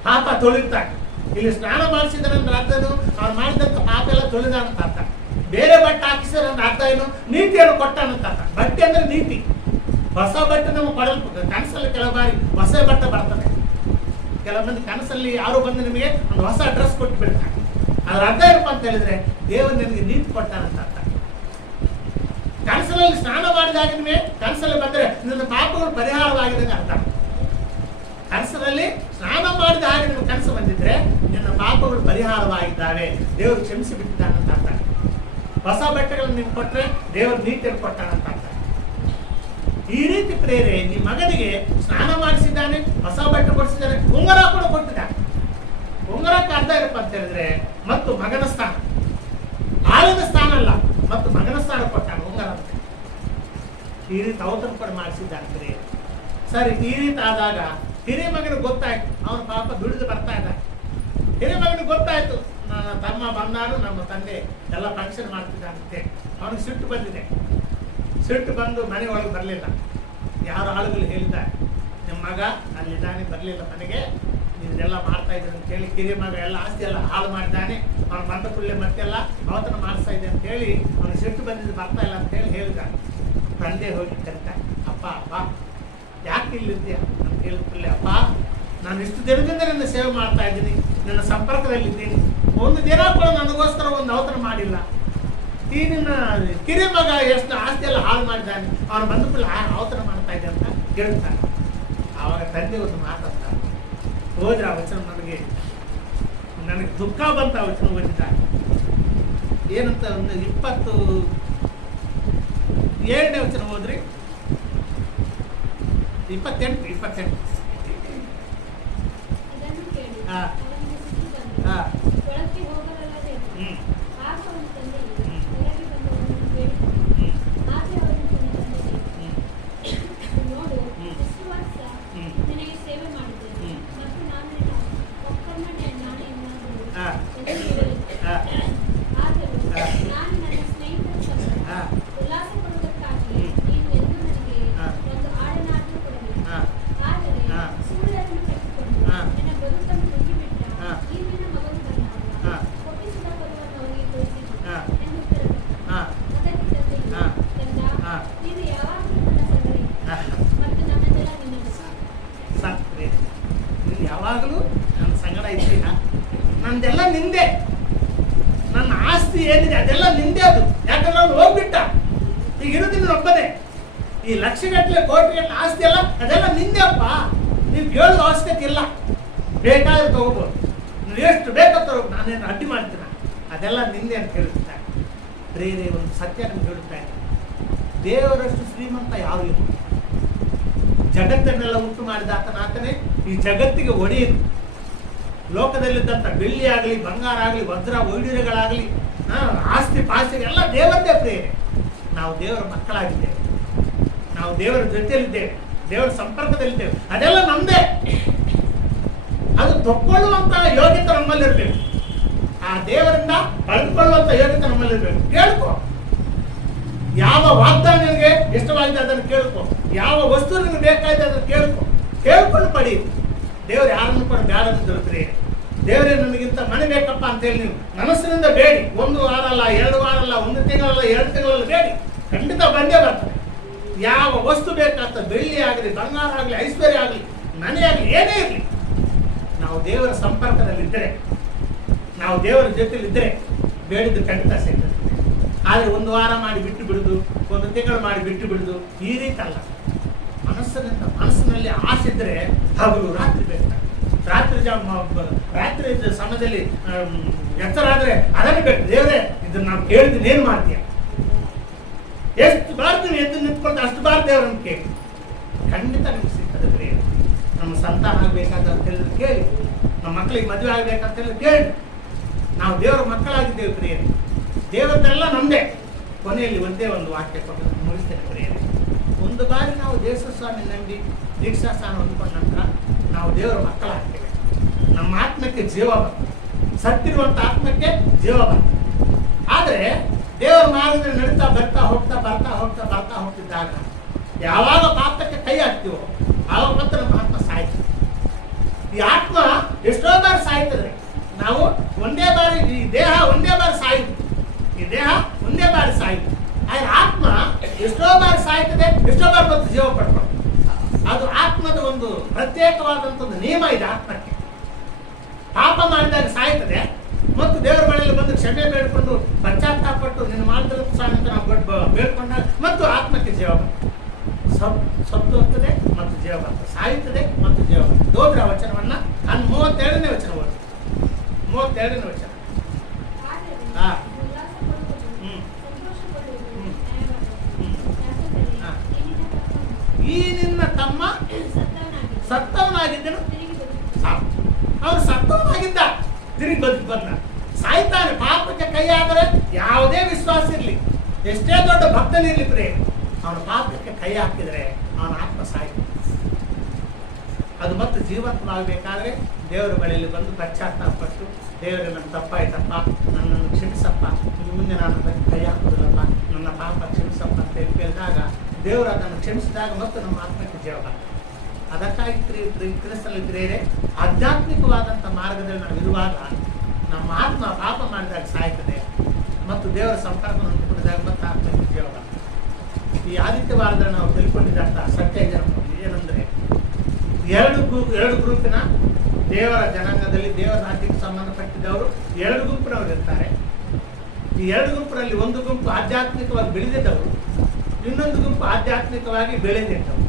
ಪಾಪ ತೊಳಿತಾನೆ. ಇಲ್ಲಿ ಸ್ನಾನ ಮಾಡಿಸಿದ ನಂತರ ಅರ್ಥನು ಅವ್ನು ಮಾಡಿದಂತ ಪಾಪ ಎಲ್ಲ ತೊಳಿದಾನಂತ ಅರ್ಥ. ಬೇರೆ ಬಟ್ಟೆ ಹಾಕಿಸಿದ ಅರ್ಥ ಏನು, ನೀತಿಯನ್ನು ಕೊಟ್ಟಾನಂತ ಅರ್ಥ. ಬಟ್ಟೆ ಅಂದ್ರೆ ನೀತಿ. ಹೊಸ ಬಟ್ಟೆ ನಮಗೆ ಕೊಡಲ್ಪಟ್ಟು ಕನಸಲ್ಲಿ ಕೆಲವು ಬಾರಿ ಹೊಸ ಬಟ್ಟೆ ಬರ್ತದೆ. ಕೆಲವು ಮಂದಿ ಕನಸಲ್ಲಿ ಯಾರು ಬಂದು ನಿಮಗೆ ಒಂದು ಹೊಸ ಡ್ರೆಸ್ ಕೊಟ್ಟು ಬಿಡ್ತಾರೆ. ಅದ್ರ ಅರ್ಥ ಏನಪ್ಪ ಅಂತ ಹೇಳಿದ್ರೆ, ದೇವರು ನಿನಗೆ ನೀತಿ ಕೊಟ್ಟಾನಂತ ಅರ್ಥ. ಕನಸಲ್ಲಿ ಸ್ನಾನ ಮಾಡಿದಾಗ ನಿಮಗೆ ಕನಸಲ್ಲಿ ಬಂದ್ರೆ ನಿನ್ನ ಪಾಪಗಳು ಪರಿಹಾರವಾಗಿದೆ ಅರ್ಥ. ಕನಸಲ್ಲಿ ಸ್ನಾನ ಮಾಡಿದ ಹಾಗೆ ನಿಮಗೆ ಕನಸು ಬಂದಿದ್ರೆ ನಿನ್ನ ಪಾಪಗಳು ಪರಿಹಾರವಾಗಿದ್ದಾವೆ, ದೇವರು ಕ್ಷಮಿಸಿ ಬಿಟ್ಟಿದ್ದಾನಂತ ಅರ್ಥ. ಹೊಸ ಬಟ್ಟೆಗಳನ್ನು ನೀವು ಕೊಟ್ಟರೆ ದೇವರು ನೀತಿಯನ್ನು ಕೊಟ್ಟಾನಂತ ಅರ್ಥ. ಈ ರೀತಿ ಪ್ರೇರೆ ನಿಮ್ಮ ಮಗನಿಗೆ ಸ್ನಾನ ಮಾಡಿಸಿದ್ದಾನೆ, ಹೊಸ ಬಟ್ಟೆ ಕೊಡಿಸಿದ್ದಾನೆ, ಉಂಗುರ ಕೂಡ ಕೊಟ್ಟಿದ್ದಾನೆ. ಉಂಗುರಕ್ಕೆ ಅರ್ಥ ಏನಪ್ಪ ಅಂತ ಹೇಳಿದ್ರೆ, ಮತ್ತು ಮಗನ ಸ್ಥಾನ, ಆಳಿನ ಸ್ಥಾನ ಅಲ್ಲ, ಮತ್ತು ಮಗನ ಸ್ಥಾನ ಕೊಟ್ಟಾನೆ ಉಂಗುರ ಅಂತ. ಈ ರೀತಿ ಔತಣ ಕೂಡ ಮಾಡಿಸಿದ್ದಾನೆ. ಸರಿ, ಈ ರೀತಿ ಆದಾಗ ಹಿರಿಯ ಮಗನಿಗೆ ಗೊತ್ತಾಯ್ತು, ಅವನ ಪಾಪ ದುಡಿದು ಬರ್ತಾ ಇದ್ದ. ಹಿರಿಯ ಮಗನಿಗೆ ಗೊತ್ತಾಯ್ತು, ನನ್ನ ತಮ್ಮ ಬಂದಾನು, ನಮ್ಮ ತಂದೆ ಎಲ್ಲ ಫಂಕ್ಷನ್ ಮಾಡ್ತಿದ್ದಾನಂತೆ. ಅವನಿಗೆ ಸಿಟ್ಟು ಬಂದಿದೆ. ಸಿಟ್ಟು ಬಂದು ಮನೆ ಒಳಗೆ ಬರಲಿಲ್ಲ. ಯಾರು ಆಳುಗಳು ಹೇಳಿದ್ದಾರೆ, ನಿಮ್ಮ ಮಗ ಅಲ್ಲಿದ್ದಾನೆ, ಬರಲಿಲ್ಲ ಮನೆಗೆ, ಇದೆಲ್ಲ ಮಾಡ್ತಾ ಇದ್ದಾರೆ ಅಂತ ಹೇಳಿ. ಕಿರಿಯ ಮಗ ಎಲ್ಲ ಆಸ್ತಿ ಎಲ್ಲ ಹಾಳು ಮಾಡಿದ್ದಾನೆ, ಅವ್ನು ಬಂದ ಕೂಡಲೇ ಮತ್ತೆಲ್ಲ ಔತಣ ಮಾಡಿಸ್ತಾ ಇದೆ ಅಂತ ಹೇಳಿ ಅವನಿಗೆ ಸಿಟ್ಟು ಬಂದಿದ್ದು ಬರ್ತಾ ಇಲ್ಲ ಅಂತ ಹೇಳಿ ಹೇಳಿದ್ದಾನೆ. ತಂದೆ ಹೋಗಿ ಕರೀತಾನೆ, ಅಪ್ಪ ಯಾಕೆ ಇಲ್ಲಿದ್ದೀಯ ಅಂತ ಹೇಳಿದ ಕೂಡಲೇ, ಅಪ್ಪ ನಾನು ಇಷ್ಟು ದಿನದಿಂದ ನನ್ನ ಸೇವೆ ಮಾಡ್ತಾ ಇದ್ದೀನಿ, ನನ್ನ ಸಂಪರ್ಕದಲ್ಲಿದ್ದೀನಿ, ಒಂದು ದಿನ ಕೂಡ ನನಗೋಸ್ಕರ ಒಂದು ಔತಣ ಮಾಡಿಲ್ಲ. ಈ ನಿನ್ನ ಕಿರಿಯ ಮಗ ಎಷ್ಟು ಆಸ್ತಿ ಎಲ್ಲ ಹಾಳು ಮಾಡಿದ್ದಾನೆ, ಅವನು ಬಂದ ಕೂಡಲೇ ಔತಣ ಮಾಡ್ತಾ ಇದೆ ಅಂತ ಹೇಳ್ತಾನೆ. ಆವಾಗ ತಂದೆ ಒಂದು ಮಾತಾಡ್ತಾನೆ, ಹೋದ್ರೆ ಆ ವಚನ ನನಗೆ ದುಃಖ ಬಂತ. ಆ ವಚನ ಓದಿದ್ದಾನೆ ಏನಂತ, ಒಂದು 27ನೇ ವಚನ ಹೋದ್ರಿ, 28. ಹಾ ಹಾ ಯಾವಾಗಲೂ ನನ್ನ ಸಂಗಡ ಇದ್ದೀನ, ನಂದೆಲ್ಲ ನಿಂದೆ, ನನ್ನ ಆಸ್ತಿ ಏನಿದೆ ಅದೆಲ್ಲ ನಿಂದೆ. ಅದು ಯಾಕಂದ್ರೆ ಅವ್ನು ಹೋಗ್ಬಿಟ್ಟ, ಈಗ ಇರುದಿಲ್ಲ ಒಬ್ಬನೇ. ಈ ಲಕ್ಷಗಟ್ಟಲೆ ಕೋಟಿಗಟ್ಟಲೆ ಆಸ್ತಿ ಎಲ್ಲ ಅದೆಲ್ಲ ನಿಂದೆ ಅಪ್ಪ, ನೀವು ಕೇಳೋದು ಅವಶ್ಯಕತೆ ಇಲ್ಲ, ಬೇಕಾದ್ರೆ ತಗೋಬೋದು, ನೀವು ಎಷ್ಟು ಬೇಕಂತ ತಗೋಬೋದು, ನಾನೇನು ಅಡ್ಡಿ ಮಾಡ್ತೀನ, ಅದೆಲ್ಲ ನಿಂದೆ ಅಂತ ಹೇಳುತ್ತಾರೆ. ಬೇರೆ ಒಂದು ಸತ್ಯ ನಮ್ಗೆ ಹೇಳುತ್ತಾ ಇದೆ, ದೇವರಷ್ಟು ಶ್ರೀಮಂತ ಯಾರು ಇಲ್ಲ. ಜಗತ್ತನ್ನೆಲ್ಲ ಉಂಟು ಮಾಡಿದ ಆತನೇ ಈ ಜಗತ್ತಿಗೆ ಒಡೆಯದು. ಲೋಕದಲ್ಲಿದ್ದಂಥ ಬೆಳ್ಳಿ ಆಗಲಿ, ಬಂಗಾರ ಆಗಲಿ, ವಜ್ರ ವೈಡೂರ್ಯಗಳಾಗಲಿ, ಆಸ್ತಿ ಪಾಸ್ತಿ ಎಲ್ಲ ದೇವರದೇ ಪ್ರೇರಣೆ. ನಾವು ದೇವರ ಮಕ್ಕಳಾಗಿದ್ದೇವೆ, ನಾವು ದೇವರ ಜೊತೆಯಲ್ಲಿದ್ದೇವೆ, ದೇವರ ಸಂಪರ್ಕದಲ್ಲಿದ್ದೇವೆ, ಅದೆಲ್ಲ ನಮ್ದೇ. ಅದು ತಕ್ಕೊಳ್ಳುವಂತಹ ಯೋಗ್ಯತೆ ನಮ್ಮಲ್ಲಿರಬೇಕು. ಆ ದೇವರಿಂದ ಪಡೆದುಕೊಳ್ಳುವಂತ ಯೋಗ್ಯತೆ ನಮ್ಮಲ್ಲಿರ್ಬೇಕು. ಕೇಳ್ಕೊ, ಯಾವ ವಾಗ್ದಾನ ನಿನಗೆ ಇಷ್ಟವಾಗಿದೆ ಅದನ್ನು ಕೇಳ್ಕೊ, ಯಾವ ವಸ್ತು ನಿನಗೆ ಬೇಕಾಗಿದೆ ಅದನ್ನು ಕೇಳ್ಕೊ, ಕೇಳ್ಕೊಂಡು ಪಡಿ. ದೇವರು ಯಾರನ್ನು ಕೂಡ ಬೇಡ ಅಂತ ದೊರಕ್ರಿ. ದೇವರೇ ನನಗಿಂತ ಮನೆ ಬೇಕಪ್ಪ ಅಂತೇಳಿ ನೀವು ಮನಸ್ಸಿನಿಂದ ಬೇಡಿ. 1 ವಾರ ಅಲ್ಲ, 2 ವಾರ ಅಲ್ಲ, 1 ತಿಂಗಳಲ್ಲ, 2 ತಿಂಗಳಲ್ಲ ಬೇಡಿ, ಖಂಡಿತ ಬಂದೇ ಬರ್ತದೆ. ಯಾವ ವಸ್ತು ಬೇಕಾಗ್ತದೆ, ಬೆಳ್ಳಿ ಆಗಲಿ, ಬಂಗಾರ ಆಗಲಿ, ಐಶ್ವರ್ಯ ಆಗಲಿ, ಮನೆ ಆಗಲಿ, ಏನೇ ಇರಲಿ, ನಾವು ದೇವರ ಸಂಪರ್ಕದಲ್ಲಿದ್ದರೆ, ನಾವು ದೇವರ ಜೊತೆಲಿದ್ದರೆ ಬೇಡಿದ್ದು ಖಂಡಿತ ಸಿಗ್ತದೆ. ಆದರೆ 1 ವಾರ ಮಾಡಿ ಬಿಟ್ಟು ಬಿಡುದು, 1 ತಿಂಗಳು ಮಾಡಿ ಬಿಟ್ಟು ಬಿಡುದು, ಈ ರೀತಿ ಅಲ್ಲ. ಮನಸ್ಸಿನಲ್ಲಿ ಆಸೆ ಇದ್ರೆ ಹಗಲು ರಾತ್ರಿ ಬೇಕಾಗ್ತದೆ. ರಾತ್ರಿ ಸಮಯದಲ್ಲಿ ಎಚ್ಚರ ಆದ್ರೆ ಅದನ್ನು ಬೇಕು. ದೇವರೇ ಇದನ್ನ ನಾವು ಕೇಳಿದ್ದೀನಿ, ಏನ್ ಮಾಡ್ತೀಯ? ಎಷ್ಟು ಬಾರ್ ನೀವು ಎದ್ದು ನಿಂತ್ಕೊಂಡು ಅಷ್ಟು ಬಾರ್ ದೇವರನ್ನು ಕೇಳಿ, ಖಂಡಿತ ನಿಮ್ಗೆ ಸಿಗ್ತದೆ. ನಮ್ಮ ಸಂತಾನ ಆಗ್ಬೇಕಂತ ಹೇಳಿದ್ರೆ ಕೇಳಿ, ನಮ್ಮ ಮಕ್ಕಳಿಗೆ ಮದುವೆ ಆಗ್ಬೇಕಂತ ಹೇಳಿದ್ರೆ ಕೇಳಿ. ನಾವು ದೇವರ ಮಕ್ಕಳಾಗಿದ್ದೇವೆ ಪ್ರಿಯರೇ. ದೇವರದೆಲ್ಲ ನಮ್ದೇ. ಕೊನೆಯಲ್ಲಿ ಒಂದೇ ಒಂದು ವಾಕ್ಯ ಕೊಟ್ಟು ಮುಗಿಸ್ತೇನೆ ಪ್ರಿಯರೇ. ಒಂದು ಬಾರಿ ನಾವು ದೇಶ ಸ್ವಾಮಿ ನಂಬಿ ದೀಕ್ಷಾ ಸ್ಥಾನ ಹೊಂದ್ಕೊಂಡ ನಂತರ ನಾವು ದೇವರ ಮಕ್ಕಳಾಗ್ತೇವೆ. ನಮ್ಮ ಆತ್ಮಕ್ಕೆ ಜೀವ ಬರ್ತದೆ, ಸತ್ತಿರುವಂತ ಆತ್ಮಕ್ಕೆ ಜೀವ ಬರ್ತದೆ. ಆದರೆ ದೇವರ ಮಾರ್ಗದಲ್ಲಿ ನಡೀತಾ ಬರ್ತಾ ಹೋಗ್ತಿದ್ದಾಗ ಯಾವಾಗ ಪಾಪಕ್ಕೆ ಕೈ ಹಾಕ್ತೀವೋ ಆವಾಗ ಮಾತ್ರ ನಮ್ಮ ಆತ್ಮ ಸಾಯ್ತದೆ. ಈ ಆತ್ಮ ಎಷ್ಟೋ ಬಾರಿ ಸಾಯ್ತದೆ. ನಾವು ಒಂದೇ ಬಾರಿ ಈ ದೇಹ ಒಂದೇ ಬಾರಿ ಸಾಯುದು, ಈ ದೇಹ ಒಂದೇ ಬಾರಿ ಸಾಯುದು. ಆದ್ರೆ ಆತ್ಮ ಎಷ್ಟೋ ಬಾರಿ ಸಾಯ್ತದೆ, ಎಷ್ಟೋ ಬಾರಿ ಮತ್ತು ಜೀವ ಪಡ್ಕೊಂಡು. ಅದು ಆತ್ಮದ ಒಂದು ಪ್ರತ್ಯೇಕವಾದಂತ ನಿಯಮ ಇದೆ. ಆತ್ಮಕ್ಕೆ ಪಾಪ ಮಾಡಿದಾಗ ಸಾಯ್ತದೆ ಮತ್ತು ದೇವರ ಬಳಿಯಲ್ಲಿ ಬಂದು ಕ್ಷಮೆ ಬೇಡ್ಕೊಂಡು ಪಶ್ಚಾತ್ತಾಪಟ್ಟು ನಿನ್ನ ಮಾಡಿದ್ರೆ ಸ್ವಾಮಿ ಅಂತ ನಾವು ಬೇಡ್ಕೊಂಡಾಗ ಮತ್ತು ಆತ್ಮಕ್ಕೆ ಜೀವ ಬರ್ತದೆ. ಸತ್ತು ಹೋಗ್ತದೆ ಮತ್ತು ಜೀವ ಬರ್ತದೆ, ಸಾಯುತ್ತದೆ ಮತ್ತು ಜೀವ ಬರ್ತದೆ. ದೋದ್ರ ವಚನವನ್ನ 32ನೇ ವಚನ ಓದಿ. 32ನೇ ವಚನ. ಈ ನಿನ್ನ ತಮ್ಮ ಸತ್ತವನಾಗಿದ್ದನು, ಅವನು ಸತ್ತವನಾಗಿದ್ದ, ತಿರುಗಿ ಬದುಕಿ ಬಂದ. ಸಾಯ್ತಾನೆ. ಪಾಪಕ್ಕೆ ಕೈ ಆದರೆ ಯಾವುದೇ ವಿಶ್ವಾಸ ಇರಲಿ, ಎಷ್ಟೇ ದೊಡ್ಡ ಭಕ್ತನಿರ್ಲಿ ಪ್ರೇಮ, ಅವನ ಪಾಪಕ್ಕೆ ಕೈ ಹಾಕಿದರೆ ಅವನ ಆತ್ಮ ಸಾಯ್ತಾನೆ. ಅದು ಮತ್ತೆ ಜೀವಂತವಾಗಬೇಕಾದ್ರೆ ದೇವರ ಬಳಿಯಲ್ಲಿ ಬಂದು ಪಶ್ಚಾತ್ತಾಪಟ್ಟು, ದೇವರಿಗೆ ನನ್ನ ತಪ್ಪಾಯ್ತಪ್ಪ, ನನ್ನನ್ನು ಕ್ಷಮಿಸಪ್ಪ, ಮುಂದೆ ನಾನು ಅದಕ್ಕೆ ಕೈ ಹಾಕೋದಿಲ್ಲಪ್ಪ, ನನ್ನ ಪಾಪ ಕ್ಷಮಿಸಪ್ಪ ಅಂತ ಕೇಳಿದಾಗ ದೇವರು ಅದನ್ನು ಕ್ಷಮಿಸಿದಾಗ ಮತ್ತು ನಮ್ಮ ಆತ್ಮಕ್ಕೆ ಜೀವ ಬರ್ತದೆ. ಅದಕ್ಕಾಗಿ ಕ್ರಿಸ್ತನಲ್ಲಿ ಪ್ರಿಯರೇ, ಆಧ್ಯಾತ್ಮಿಕವಾದಂಥ ಮಾರ್ಗದಲ್ಲಿ ನಾವು ಇರುವಾಗ ನಮ್ಮ ಆತ್ಮ ಪಾಪ ಮಾಡಿದಾಗ ಸಾಯ್ತದೆ ಮತ್ತು ದೇವರ ಸಂಪರ್ಕವನ್ನು ಹೊಂದಿಕೊಂಡಾಗ ಮತ್ತು ಆತ್ಮಕ್ಕೆ ಜೀವ ಬರ್ತದೆ. ಈ ಆದಿತ್ಯವಾರದಲ್ಲಿ ನಾವು ತಿಳ್ಕೊಂಡಿದ್ದಂಥ ಸತ್ಯ ಏನಂದ್ರೆ, ಎರಡು ಗ್ರೂಪಿನ ದೇವರ ಜನಾಂಗದಲ್ಲಿ ದೇವರ ರಾಜ್ಯಕ್ಕೆ ಸಂಬಂಧಪಟ್ಟಿದ್ದವರು 2 ಗುಂಪಿನವರು ಇರ್ತಾರೆ. ಈ 2 ಗುಂಪಿನಲ್ಲಿ ಒಂದು ಗುಂಪು ಆಧ್ಯಾತ್ಮಿಕವಾಗಿ ಬೆಳೆದಿದ್ದವರು, ಇನ್ನೊಂದು ಗುಂಪು ಆಧ್ಯಾತ್ಮಿಕವಾಗಿ ಬೆಳೆದಿದ್ದವರು.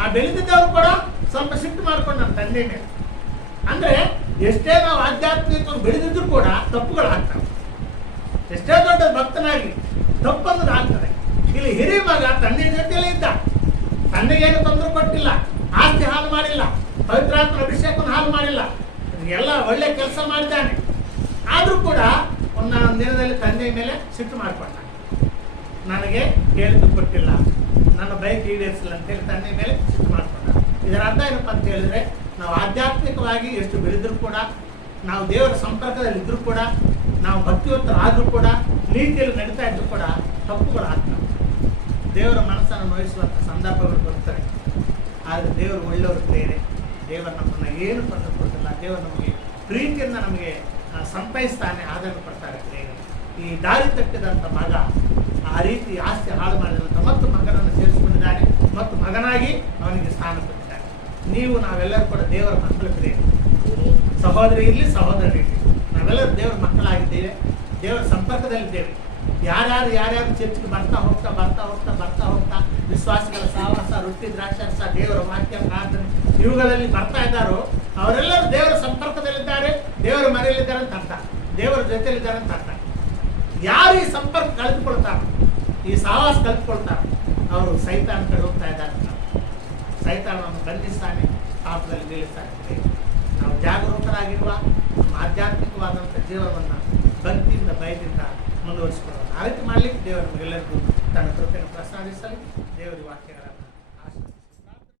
ಆ ಬೆಳೆದಿದ್ದವರು ಕೂಡ ಸ್ವಲ್ಪ ಸಿಟ್ಟು ಮಾಡ್ಕೊಂಡು ನನ್ನ ತಂದೆ ಮೇಲೆ, ಅಂದ್ರೆ ಎಷ್ಟೇ ನಾವು ಆಧ್ಯಾತ್ಮಿಕವಾಗಿ ಬೆಳೆದಿದ್ರು ಕೂಡ ತಪ್ಪುಗಳಾಗ್ತವೆ. ಎಷ್ಟೇ ದೊಡ್ಡ ಭಕ್ತನಾಗಿ ತಪ್ಪನ್ನು ಆಗ್ತದೆ. ಇಲ್ಲಿ ಹಿರಿಯ ಮಗ ತಂದೆ ಜೊತೆಯಲ್ಲೇ ಇದ್ದ, ತಂದೆಗೇನು ತೊಂದರೆ ಕೊಟ್ಟಿಲ್ಲ, ಆಸ್ತಿ ಹಾಳು ಮಾಡಿಲ್ಲ, ಪವಿತ್ರಾತ್ಮ ಅಭಿಷೇಕವನ್ನು ಹಾಳು ಮಾಡಿಲ್ಲ, ಎಲ್ಲ ಒಳ್ಳೆ ಕೆಲಸ ಮಾಡಿದ್ದಾನೆ. ಆದ್ರೂ ಕೂಡ ಒಂದು ದಿನದಲ್ಲಿ ತಂದೆಯ ಮೇಲೆ ಸಿಟ್ಟು ಮಾಡ್ಕೊಂಡ. ನನಗೆ ಹೇಳಿದ್ದು ಕೊಟ್ಟಿಲ್ಲ, ನನ್ನ ಬೈಕ್ ಈಡೇರಿಸಿಲ್ಲ ಅಂತೇಳಿ ತಂದೆ ಮೇಲೆ ಸಿಟ್ಟು ಮಾಡ್ಕೊಂಡ. ಇದರ ಅರ್ಥ ಏನಪ್ಪ ಅಂತ ಹೇಳಿದ್ರೆ, ನಾವು ಆಧ್ಯಾತ್ಮಿಕವಾಗಿ ಎಷ್ಟು ಬೆಳೆದ್ರು ಕೂಡ, ನಾವು ದೇವರ ಸಂಪರ್ಕದಲ್ಲಿ ಇದ್ರೂ ಕೂಡ, ನಾವು ಭಕ್ತಿವಂತರಾದ್ರೂ ಕೂಡ, ನೀತಿಯಲ್ಲಿ ನಡೀತಾ ಇದ್ರು ಕೂಡ ತಪ್ಪುಗಳಾಗ್ತವೆ. ದೇವರ ಮನಸ್ಸನ್ನು ನೋಯಿಸುವಂಥ ಸಂದರ್ಭಗಳು ಬರ್ತವೆ. ಆದರೆ ದೇವರು ಒಳ್ಳೆಯವರು ಬೇರೆ. ದೇವರು ನಮ್ಮನ್ನು ಏನು ತೊಂದರೆ ಕೊಡ್ತಿಲ್ಲ. ದೇವರು ನಮಗೆ ಪ್ರೀತಿಯಿಂದ ನಮಗೆ ಸಂತೈಸ್ತಾನೆ, ಆದನ್ನು ಕೊಡ್ತಾರೆ. ಈ ದಾರಿ ತಪ್ಪಿದಂಥ ಮಗ ಆ ರೀತಿ ಆಸ್ತಿ ಹಾಳು ಮಾಡಿದಂಥ ಮತ್ತು ಮಗನನ್ನು ಸೇರಿಸಿಕೊಂಡಿದ್ದಾನೆ ಮತ್ತು ಮಗನಾಗಿ ಅವನಿಗೆ ಸ್ಥಾನ ಕೊಟ್ಟಿದ್ದಾನೆ. ನೀವು ನಾವೆಲ್ಲರೂ ಕೂಡ ದೇವರ ಮಕ್ಕಳು ಪ್ರಿಯ ಸಹೋದರಿ ಇರಲಿ, ಸಹೋದರರು ಇರಲಿ, ನಾವೆಲ್ಲರೂ ದೇವರ ಮಕ್ಕಳಾಗಿದ್ದೇವೆ, ದೇವರ ಸಂಪರ್ಕದಲ್ಲಿದ್ದೇವೆ. ಯಾರ್ಯಾರು ಚರ್ಚ್ಗೆ ಬರ್ತಾ ಹೋಗ್ತಾ ವಿಶ್ವಾಸಗಳ ಸಹವಾಸ, ರೊಟ್ಟಿ ದ್ರಾಕ್ಷಾರಸ, ದೇವರ ವಾಕ್ಯ, ಪ್ರಾರ್ಥನೆ ಇವುಗಳಲ್ಲಿ ಬರ್ತಾ ಇದ್ದಾರೋ ಅವರೆಲ್ಲರೂ ದೇವರ ಸಂಪರ್ಕದಲ್ಲಿದ್ದಾರೆ, ದೇವರ ಮನೆಯಲ್ಲಿದ್ದಾರೆ ಅಂತ ಅರ್ಥ, ದೇವರ ಜೊತೆಯಲ್ಲಿದ್ದಾರೆ ಅಂತ ಅರ್ಥ. ಯಾರು ಈ ಸಂಪರ್ಕ ಕಳೆದುಕೊಳ್ತಾರೋ, ಈ ಸಹವಾಸ ಕಳೆದುಕೊಳ್ತಾರೋ ಅವರು ಸೈತಾನ ಕಡೆ ಹೋಗ್ತಾ ಇದ್ದಾರೆ. ಸೈತಾನವನ್ನು ಬಂಧಿಸ್ತಾನೆ, ಪಾಪದಲ್ಲಿ ಬೀಳಿಸ್ತಾನೆ. ನಾವು ಜಾಗರೂಕರಾಗಿರುವ ನಮ್ಮ ಆಧ್ಯಾತ್ಮಿಕವಾದಂಥ ಜೀವನವನ್ನು ಭಕ್ತಿಯಿಂದ ಭಯದಿಂದ ಮುಂದುವರಿಸಿಕೊಳ್ಳೋಣ. ಆ ರೀತಿ ಮಾಡಲಿಕ್ಕೆ ದೇವರು ನಮಗೆಲ್ಲರಿಗೂ ತನ್ನ ಕೃಪೆಯನ್ನು ಪ್ರಸಾದಿಸಲಿ. ದೇವರ ವಾಕ್ಯಗಳನ್ನು